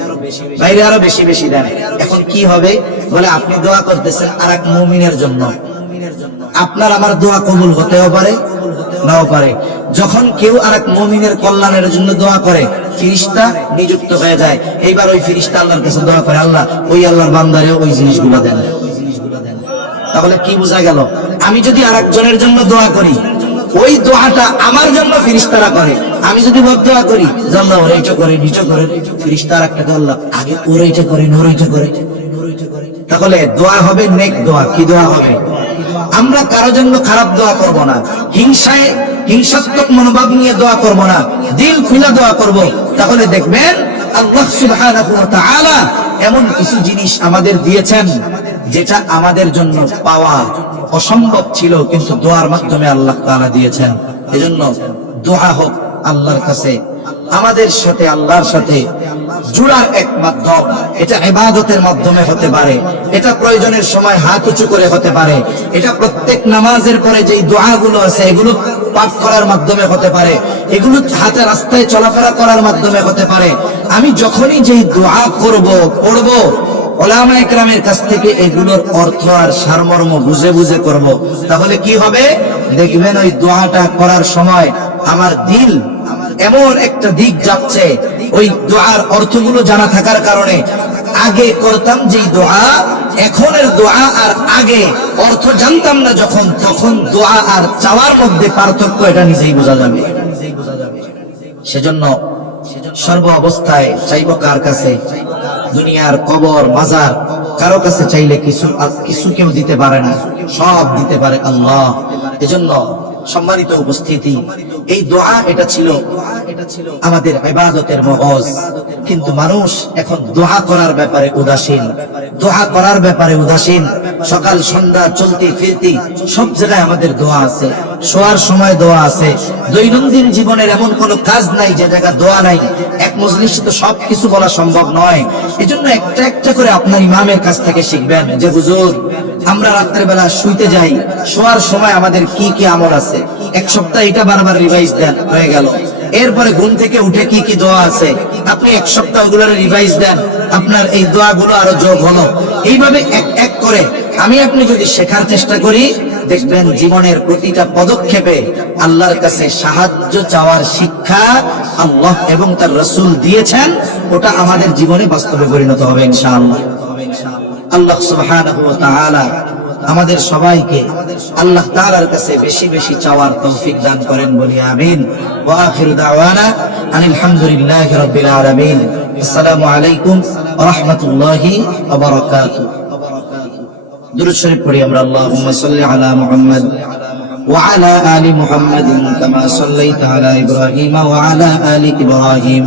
বাইরে আরো বেশি বেশি দেন। এখন কি হবে? বলে আপনি দোয়া করতেছেন আর এক মুমিনের জন্য, আপনার আমার দোয়া কবুল হতেও পারে নাও পারে। যখন কেউ আর এক মুমিনের কল্যাণের জন্য দোয়া করে, ফেরেশতা নিযুক্ত হয়ে যায়। এইবার ওই ফেরেশতা আল্লাহর কাছে দোয়া করে, আল্লাহ ওই আল্লাহর বান্দারে ওই জিনিসগুলো দেন। তাহলে কি বোঝা গেল? আমি যদি আরেকজনের জন্য দোয়া করি, ওই দোয়াটা আমার জন্য ফেরেশতারা করে। আমি যদি বদদোয়া করি, আল্লাহ ওর এইটা করে, নিচে করে, ফেরেশতারা একটা আল্লাহ আগে ওর এইটা করে, ওর এইটা করে, তাহলে দোয়া হবে নেক দোয়া। কি দোয়া হবে? আমরা কারো জন্য খারাপ দোয়া করব না, হিংসাত্মক মনোভাব নিয়ে দোয়া করব না, দিল খুলে দোয়া করব। তাহলে দেখবেন আল্লাহ সুবহানাহু ওয়া তাআলা এমন কিছু জিনিস আমাদের দিয়েছেন যেটা আমাদের জন্য পাওয়া অসম্ভব ছিল, কিন্তু দোয়ার মাধ্যমে আল্লাহ তাআলা দিয়েছেন। এজন্য দোয়া হোক আল্লাহর কাছে, আমাদের সাথে আল্লাহর সাথে জুড়ার এক মাধ্যম। এটা ইবাদতের মাধ্যমে হতে পারে, এটা প্রয়োজনের সময় হাত উঁচু করে হতে পারে, এটা প্রত্যেক নামাজের পরে যেই দোয়াগুলো আছে এগুলো পাঠ করার মাধ্যমে হতে পারে, এগুলো হাতে রাস্তায় চলাফেরা করার মাধ্যমে হতে পারে। আমি যখনই যেই দোয়া করব পড়ব, উলামায়ে কেরামের কাছ থেকে এগুলোর অর্থ আর সারমর্ম বুঝে বুঝে করব, তাহলে কি হবে? দেখবেন ওই দোয়াটা করার সময় আমার দিল এমন একটা দিক যাচ্ছে, ওই দোয়ার অর্থগুলো জানা থাকার কারণে। আগে করতাম যেই দোয়া, এখনের দোয়া আর আগে অর্থ জানতাম না যখন, তখন দোয়া আর চাওয়ার মধ্যে পার্থক্য এটা নিজেই বোঝা যাবে। সেজন্য সর্ব অবস্থায় চাইব কার কাছে? দুনিয়ার কবর মাজার কারো কাছে চাইলে কিছু কেউ দিতে পারে না, সব দিতে পারে আল্লাহ। এজন্য সম্মানিত উপস্থিতি, এই দোয়া এটা ছিল আমাদের ইবাদতের মগজ। কিন্তু মানুষ এখন দোয়া করার ব্যাপারে উদাসীন, দোয়া করার ব্যাপারে উদাসীন। সকাল সন্ধ্যা চলতে ফিরতে সব জায়গায় আমাদের দোয়া আছে, শোয়ার সময় দোয়া আছে। দৈনন্দিন জীবনের এমন কোনো কাজ নাই যে জায়গা দোয়া নাই। এক মজলিসে তো সবকিছু বলা সম্ভব নয়। এজন্য একটা একটা করে আপনার ইমামের কাছ থেকে শিখবেন যে হুজুর, আমরা রাত্রের বেলা শুইতে যাই, শোয়ার সময় আমাদের কি কি আমল আছে, এক সপ্তাহ এটা বারবার রিভাইজ দেন, হয়ে গেল। এরপরে ঘুম থেকে উঠে কি কি দোয়া আছে, আপনি এক সপ্তাহ ওগুলোর রিভাইজ দেন, আপনার এই দোয়াগুলো আরো যোগ হলো। এইভাবে এক এক করে আমি আপনি যদি শেখার চেষ্টা করি, দেখবেন জীবনের প্রতিটা পদক্ষেপে আল্লাহর কাছে সাহায্য চাওয়ার শিক্ষা আল্লাহ এবং তার রাসূল দিয়েছেন, ওটা আমাদের জীবনে বাস্তবে পরিণত হবে ইনশাআল্লাহ। আল্লাহ সুবহানাহু ওয়া তাআলা আমাদের সবাইকে আল্লাহ তাআলার কাছে বেশি বেশি চাওয়ার তৌফিক দান করেন, বলি আমিন। ওয়া আখিরু দাওয়ানা আনিল হামদুলিল্লাহি রাব্বিল আলামিন। আসসালামু আলাইকুম ওয়া রাহমাতুল্লাহি ওয়া বারাকাতুহু। দুরূদ শরীফ পড়ি আমরা। আল্লাহুম্মা সাল্লি আলা মুহাম্মাদ ওয়া আলা আলি মুহাম্মাদিন কামা সাল্লাইতা আলা ইব্রাহিম ওয়া আলা আলি ইব্রাহিম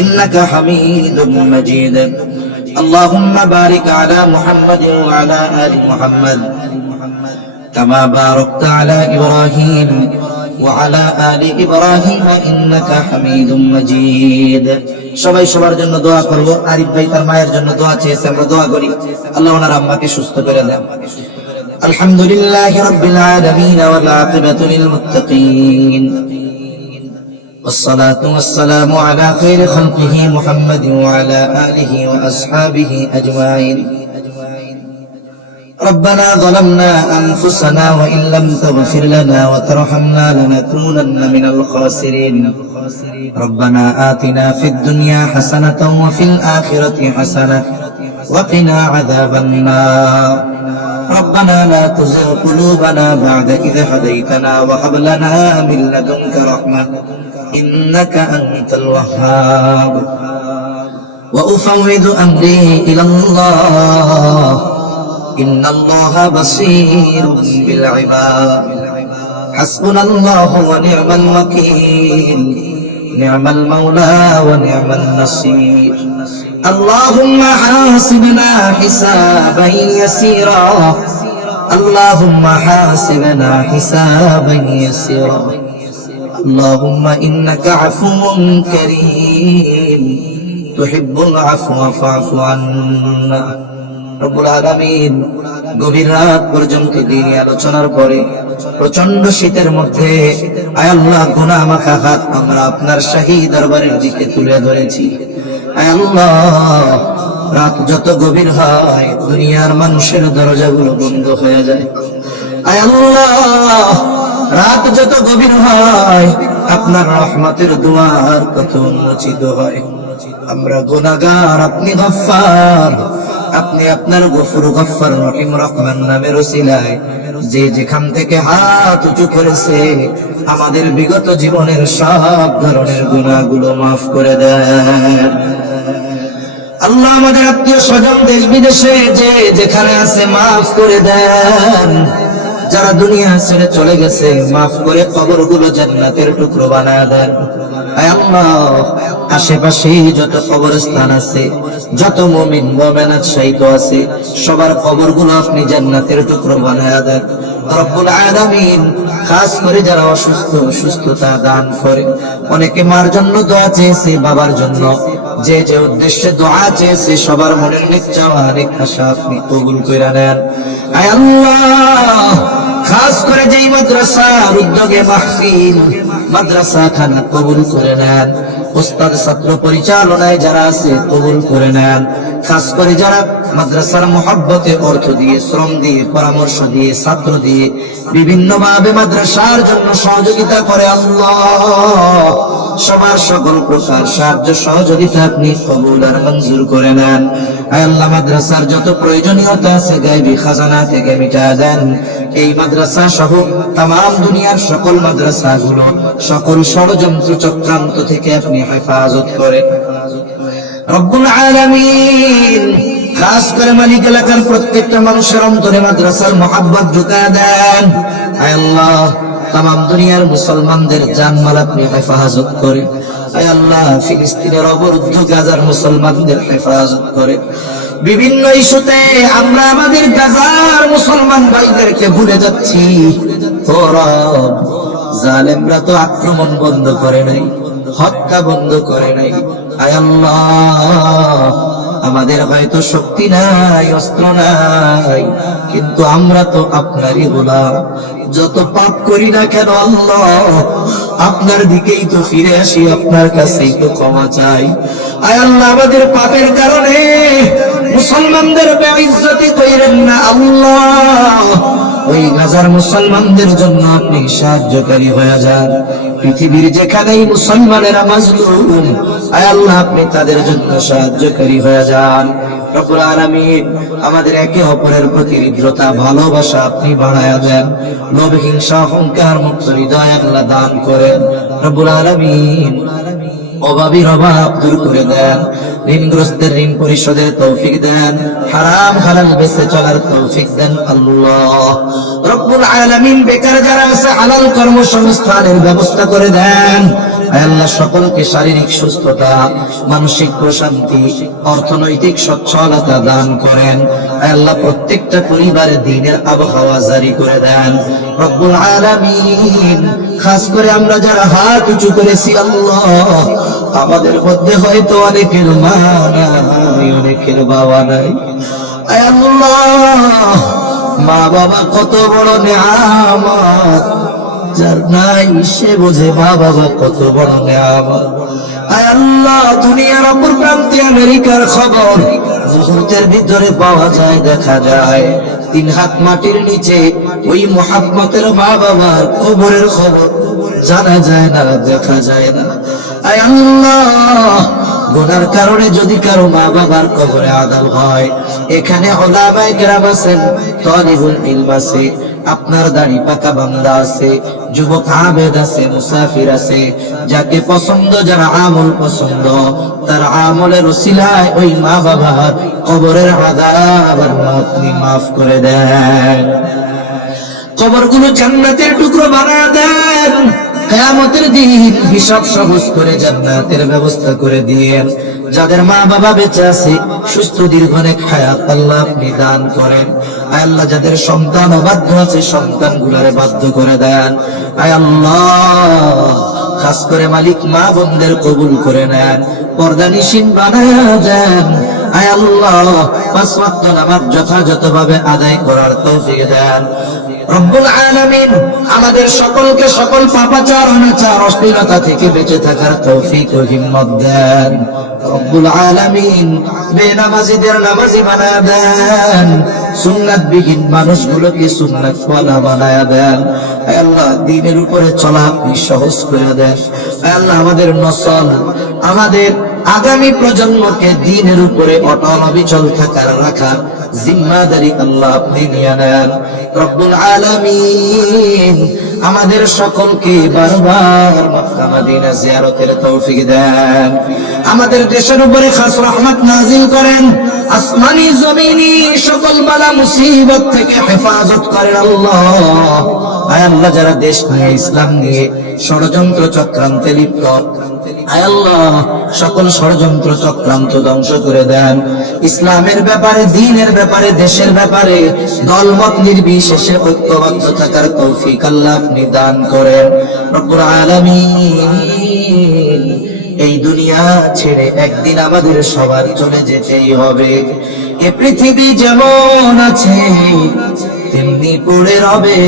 ইন্নাকা হামিদুম মাজিদ। اللهم بارك على محمد وعلى آل محمد كما باركت على إبراهيم وعلى آل إبراهيم إنك حميد مجيد। সবাই সবার জন্য দোয়া করব। আরিফ ভাই তার মায়ের জন্য দোয়া চেয়েছে, আমরা দোয়া করি আল্লাহ ওনার আম্মাকে সুস্থ করে দেন। আলহামদুলিল্লাহি রাব্বিল আলামিন ওয়াল আকিবাতু লিল মুত্তাকিন والصلاة والسلام على خير خلقه محمد وعلى آله وأصحابه أجمعين. ربنا ظلمنا أنفسنا وإن لم تغفر لنا وترحمنا لنكونن من الخاسرين. ربنا آتنا في الدنيا حسنة وفي الآخرة حسنة وقنا عذاب النار. ربنا لا تزغ قلوبنا بعد إذ هديتنا وهب لنا من لدنك رحمة إنك أنت الوهاب. وأفوض أمري إلى الله إن الله بصير بالعباد. حسبنا الله ونعم الوكيل نعم المولى ونعم النصير. اللهم حاسبنا حسابا يسيرا اللهم حاسبنا حسابا يسيرا اللهم إنك عفو كريم تحب العفو فاعف عنا. রব্বুল আলামিন গভীর রাত পর্যন্ত দিনী আলোচনার পরে প্রচন্ড শীতের মধ্যে আয় আল্লাহ গুনাহ মাখা হাত আমরা আপনার শাহী দরবারের দিকে তুলে ধরেছি। আয় আল্লাহ, রাত যত গভীর হয় দুনিয়ার মানুষের দরজাগুলো বন্ধ হয়ে যায়। আয় আল্লাহ, রাত যত গভীর হয় আপনার রহমতের দুয়ার কত উন্মোচিত হয়। আমরা গুনাহগার, আপনি গফফার, আপনি আপনার গফুর গফফার রহিম রহমান নামের ওসিলায় যে যেখান থেকে হাত উঁচু করেছে আমাদের বিগত জীবনের সব ধরনের গুনাহগুলো মাফ করে দেন। আল্লাহ আমাদের আত্মীয় স্বজন দেশ বিদেশে যে যেখানে আছে মাফ করে দেন। যারা দুনিয়া ছেড়ে চলে গেছে মাফ করে কবরগুলো জান্নাতের টুকরো বানায় দেন। আয় আল্লাহ, আশেপাশে যত কবরস্থান আছে, যত মুমিন মুমিনাত শহীদ আছে, সবার কবরগুলো আপনি জান্নাতের টুকরো বানায় দেন রব্বুল আলামিন। খাস করে যারা অসুস্থ, সুস্থতা দান করে। অনেকে মার জন্য দোয়া চেয়েছে, বাবার জন্য, যে যে উদ্দেশ্যে দোয়া চেয়েছে সবার মনের নেক চাওয়া নেক আশা আপনি কবুল কইরা নেন। আয় আল্লাহ, খাস করে যেই মাদ্রাসার উদ্যোগে মাহফিল, মাদ্রাসা খানা কবুল করে নেন। উস্তাদ ছাত্র পরিচালনায় যারা আছে কবুল করে নেন। খাস করে যারা মাদ্রাসার মহব্বতে অর্থ দিয়ে, শ্রম দিয়ে, পরামর্শ দিয়ে, ছাত্র দিয়ে বিভিন্ন ভাবে মাদ্রাসার জন্য সহযোগিতা করে, আল্লাহ সবার সকল প্রকার সাহায্য সহযোগিতা আপনি কবুল আর মঞ্জুর করে নেন। আয় আল্লাহ, মাদ্রাসার যত প্রয়োজনীয়তা আছে গায়বী খাজানা থেকে মিটায় দেন। এই মাদ্রাসা সহ তামাম দুনিয়ার সকল মাদ্রাসাগুলো সকল ষড়যন্ত্র চক্রান্ত থেকে আপনি হেফাজত করে রব্বুল আলামিন। খাস করে মালিক এলাকার প্রত্যেকটা মানুষের অন্তরে মাদ্রাসার মহব্বত ঢুকায় দেন। আয় আল্লাহ, তামাম দুনিয়ার মুসলমানদের জানমাল আপনি হেফাজত করে। আয় আল্লাহ, ফিলিস্তিনের অবরুদ্ধ গাজার মুসলমানদের হেফাজত করে। বিভিন্ন ইস্যুতে আমরা আমাদের গাজার মুসলমান ভাইদেরকে ভুলে যাচ্ছি। ও রব, জালেমরা তো আক্রমণ বন্ধ করে নাই, হত্যা বন্ধ করে নাই। আয় আল্লাহ, আমাদের হয়তো শক্তি নাই, অস্ত্র নাই, কিন্তু আমরা তো আপনারই গোলাম। যত পাপ করি না কেন আল্লাহ, আপনার দিকেই তো ফিরে আসি, আপনার কাছেই তো ক্ষমা চাই। আয় আল্লাহ, আমাদের পাপের কারণে মুসলমানদের বেইজ্জতি কইরেন না আল্লাহ। ওই গাজার মুসলমানদের জন্য আপনি সাহায্যকারী হয়ে যান। পৃথিবীর যেখানেই মুসলমানেরা মাজলুম, আয় আল্লাহ আপনি তাদের জন্য সাহায্যকারী হয়ে যান রব্বুল আলামিন। আমাদের একে অপরের প্রতি হৃদ্রতা, ভালোবাসা আপনি বাড়ায়া দেন। লোভ, হিংসা, অহংকার মুক্ত হৃদয় আল্লাহ দান করেন রব্বুল আলামিন। অভাবীর অভাব দূর করে দেন, ঋণগ্রস্তের ঋণ পরিশোধের তৌফিক দেন, হারাম হালাল বেঁচে চলার তৌফিক দেন আল্লাহ রব্বুল আলামিন। বেকার যারা আছে হালাল কর্মসংস্থানের ব্যবস্থা করে দেন। আয় আল্লাহ, সকলকে শারীরিক সুস্থতা, মানসিক প্রশান্তি, অর্থনৈতিক সচ্ছলতা দান করেন। আয় আল্লাহ, প্রত্যেকটা পরিবারে দ্বীনের আবহাওয়া জারি করে দেন রব্বুল আলামিন। খাস করে আমরা যারা হাত উঁচু করেছি আল্লাহ, আমাদের মধ্যে হয়তো অনেকের মা নাই, অনেকের বাবা নাই। আয় আল্লাহ, মা বাবা কত বড় নিয়ামত, যার নাই সে বোঝে মা বাবা কত বড় নিয়ামত। আয় আল্লাহ, দুনিয়ার অপর প্রান্তে আমেরিকার খবর মুহূর্তের ভিতরে পাওয়া যায়, দেখা যায়। 3 হাত মাটির নিচে ওই মুহাম্মতের মা বাবার কবরের খবর জানা যায় না, দেখা যায় না। আয় আল্লাহ, গুনার কারণে যদি কারো মা বাবার কবরে আযাব হয়, এখানে উলামায়ে কেরাম আছেন, তালিবুল ইলম আছে, আপনার দাড়ি পাকা বান্দা আছে, যুবক আবেদ আছে, মুসাফির আছে, যাকে পছন্দ, যারা আমল পছন্দ, তার আমলের ওসিলায় ওই মা বাবার কবরের আযাব আপনি মাফ করে দেন। কবরগুলো জান্নাতের টুকরো বানায় দেন। কিয়ামতের দিন হিসাব সহজ করে জান্নাতের ব্যবস্থা করে দিয়েন। যাদের মা বাবা বেঁচে আছে, সুস্থ দীর্ঘনেক হায়াত আল্লাহ আপনি দান করেন। আয় আল্লাহ, যাদের সন্তান অবাধ্য আছে, সন্তানগুলারে বাধ্য করে দেন। আয় আল্লাহ, খাস করে মালিক মা বোনদের কবুল করে নেন, পর্দানিশীন বানায়া দেন। আয় আল্লাহ, 5 ওয়াক্ত নামাজ যথাযথভাবে আদায় করার তৌফিক দেন রব্বুল আলামিন। আমাদের সকলকে সকল পাপাচার, অনাচার, অশ্লীলতা থেকে বেঁচে থাকার তৌফিক ও হিম্মত দেন রব্বুল আলামিন। বেনামাজিদের নামাজি বানায়া দেন, সুন্নাত বিহীন মানুষগুলোকে সুন্নাত ওয়ালা বানায়া দেন। আয় আল্লাহ, দ্বীনের উপরে চলা আপনি সহজ করে দেন। আয় আল্লাহ, আমাদের নসল, আমাদের আগামী প্রজন্মকে দ্বীনের উপরে অটল অবিচল থাকার রাখার জিম্মাদারি আল্লাহ আপনি নিয়ে নেন। রব্বুল আলামিন আমাদের সকলকে বারবার মক্কা মদিনা জিয়ারতের তৌফিক দেন। আমাদের দেশের উপরে খাস রহমত নাজিল করেন। আসমানি জমিনি সকল বালা মুসিবত থেকে হেফাজত করেন আল্লাহ। আয় আল্লাহ, যারা দেশ নিয়ে ইসলাম নিয়ে ষড়যন্ত্র চক্রান্তে লিপ্ত, আয় আল্লাহ সকল ষড়যন্ত্র চক্রান্ত ধ্বংস করে দেন। ইসলামের ব্যাপারে, দ্বীনের ব্যাপারে, দেশের ব্যাপারে দলমত নির্বিশেষে ঐক্যবদ্ধ থাকার তৌফিক আল্লাহ আপনি দান করেন। রব্বুল আলামিন এই দুনিয়া ছেড়ে একদিন আমাদের সবার চলে যেতেই হবে। এ পৃথিবী যেমন আছে তেমনি পড়ে রবে,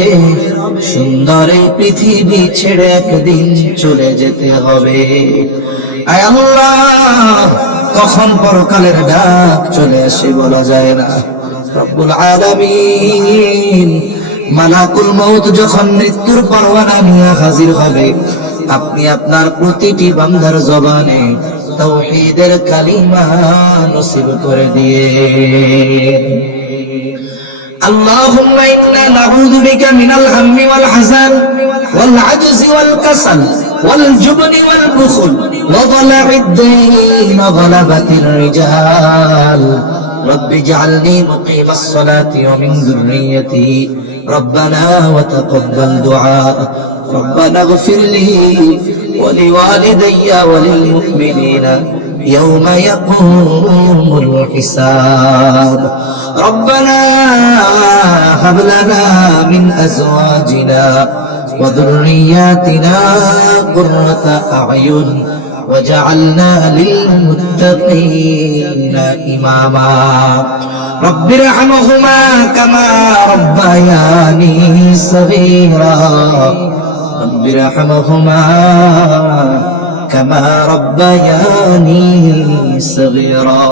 সুন্দর এই পৃথিবী ছেড়ে একদিন চলে যেতে হবে। আয় আল্লাহ, কখন পরকালের ডাক চলে আসে বলা যায় না। রব্বুল আলামিন মালাকুল মউত যখন মৃত্যুর পরোয়ানা নিয়ে হাজির হবে, আপনি আপনার প্রতিটি বান্দার জবানে তাওহীদের কালিমা নসিব করে দিয়ে। আল্লাহুম্মা ইন্না নাউযু বিকা মিনাল হাম্মি ওয়াল হাযান ওয়াল আজজি ওয়াল কাসাল ওয়াল জুবনি ওয়াল বুখল ওয়া দালা'id দাyn ওয়া গলাবাতির রিজাল। রব্বি ইজ'আলনি মুকিমাস সালাতি ওয়া মিন যুররিয়্যতি রব্বানা ওয়া তাকাব্বাল দুআ। ربنا اغفر لي ولوالدي وللمؤمنين يوم يقوم الحساب. ربنا هب لنا من أزواجنا وذرياتنا قرة أعين وجعلنا للمتقين إماما. رب ارحمهما كما ربياني صغيرا. رب ارحمهما كما ربياني صغيرا.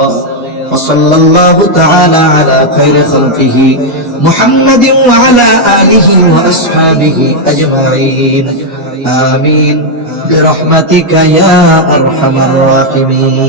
وصلى الله تعالى على خير خلقه محمد وعلى آله وأصحابه أجمعين. آمين برحمتك يا أرحم الراحمين.